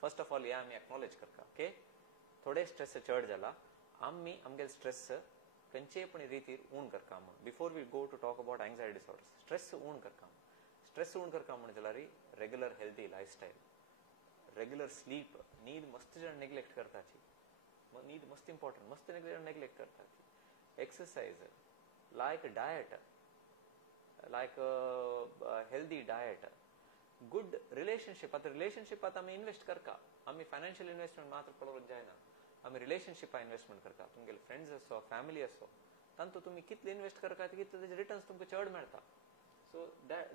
फर्स्ट ऑफ ऑल हे आमी एक्नॉलेज करता ओके थोडे स्ट्रेस चड जाला आमी आमगे स्ट्रेस खंयचेपणी रितीर उण करता म्हण before we go to talk about anxiety disorders stress उण करता स्ट्रेस उण करता म्हण जाल्यार regular healthy lifestyle regular sleep नीद मस्त जण नेग्लेक्ट करताची नीद मस्त इम्पॉर्टंट मस्त नेग्लेक्ट करताची exercise like diet like healthy diet good relationship आता रिलेशनशिपात आमी इन्वेस्ट करता आमी फायनान्शियल इन्वेस्टमेंट मात्र पळोवंक जायना आमी रिलेशनशिपा इन्वेस्टमेंट करता तुमगेले फ्रेंड्स असो फॅमिली असो तांतू तुमी कितले इन्वेस्ट करता तितले तेजे रिटर्न्स तुमकां चड मेळटा. सो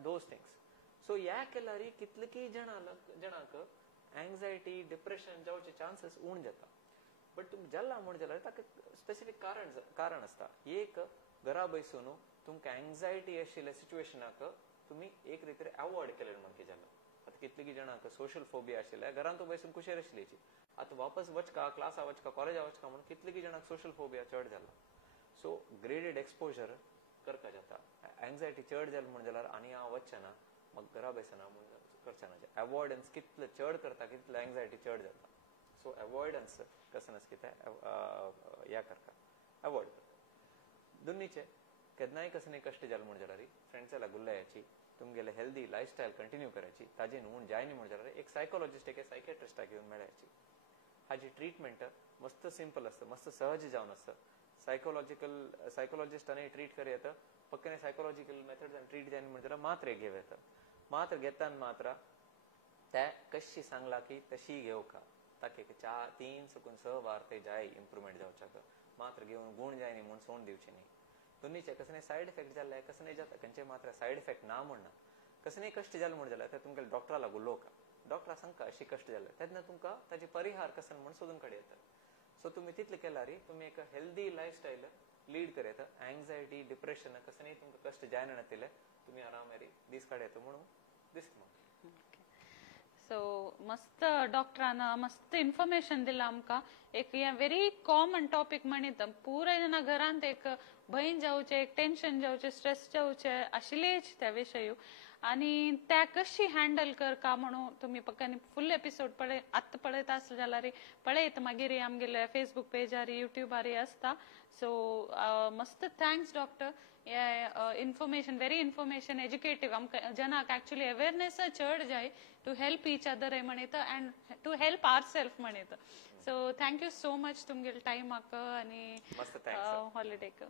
दोज थिंग्स सो ह्या केल्यार कितलेकी जणांक एंग्जायटी डिप्रेशन जावचे चान्सेस उण जाता. बट तुमकां जाला म्हण जाल्यार ताका स्पेसिफीक कारण आसता. एक घरा बसून तुमकां एंग्जायटी आशिल्ल्या सिच्युएशनाक तुम्ही एक रितीर अवॉइड केलें म्हणके जालें. आता कितलीं जाणांक सोशल फोबिया आशिल्ल्या घरांत बसून कुशेर आशिल्लीची आता वापस वचका क्लासा वचका कॉलेजा वचका म्हणून कितलीं जाणांक सोशल फोबिया चड जाला. सो ग्रेडेड एक्सपोजर करता जाता एंग्जायटी चड जाली म्हण जाल्यार आनी हांव वचचेना मग घरा बसना म्हण करचेना अवॉयडन्स कितले चड करता कितले एंग्जायटी चड जाता. सो अवॉयडन्स कसं नस कितें ह्या करता अवॉइड करता दोन्हीचे केन्नाय कसं नाही कष्ट जालें म्हण जाल्यार फ्रेंड्साला गुल्लायाची तुमगेले हेल्दी लायफस्टायल कंटिन्यू करायची ताजेन उण जायनी म्हण जाल्यार एक सायकोलॉजिस्ट एक सायकेट्रिस्टाक घेवन मेळायची. हाजी ट्रीटमेंट मस्त सिंपल आसता मस्त सहज जावन आसता. सायकोलॉजिस्टांनी ट्रीट करी येता पक्कने सायकोलॉजिकल मेथड्स ट्रीट जायनी म्हण जाल्यार मात्रे घेव येता. मात्र घेताना मात्र त्या कशी सांगला की तशी घेवका ताकि 3 सुकून 6 वार ते जाय इम्प्रूवमेंट जावच्या मात्र घेऊन गुण जाय नी म्हणून सोड दिवचे नी दोन्हीचे कसने साइड इफेक्ट जाले कसने जाता कंचे मात्र साइड इफेक्ट ना म्हणना कसने कष्ट जाले म्हण जाला तर तुमका डॉक्टराला गुल्लो का डॉक्टर सांगता अशी कष्ट जाले त्यातनं तुमका त्याची परिहार कसन म्हणून शोधून कडे येतात सो तुम्ही तितले केला री तुम्ही एक हेल्दी लाईफस्टाईल लीड करेत एंग्जायटी डिप्रेशन कसने तुमका कष्ट जाय नसले तुम्ही आराम री दीस काढे येतो म्हणून दिसत मग सो मस्त डॉक्टरान मस्त इन्फॉर्मेशन दिला आमका एक या व्हेरी कॉमन टॉपिक म्हणित पुरा जना घरांत एक भयन जावचे एक टेन्शन जावचे स्ट्रेस जावचे आशिल्लेच त्या विषयी आणि त्या कशी हँडल कर का म्हणून तुम्ही पक्कानी फुल एपिसोड पळय आत्ता पळयत आसले जाल्यार पळयत मागीर आमगेले फेसबुक पेजार युट्यूबार आसता सो मस्त thanks doctor information very information educative आमकां जनाक ऍक्च्युली अवेअरनेस चड जाय टू हेल्प ईच अदर म्हणित and to help our self म्हणित सो थँक्यू सो मच तुमगेल टायमाक आनी मस्त थँक्स हॉलिडेक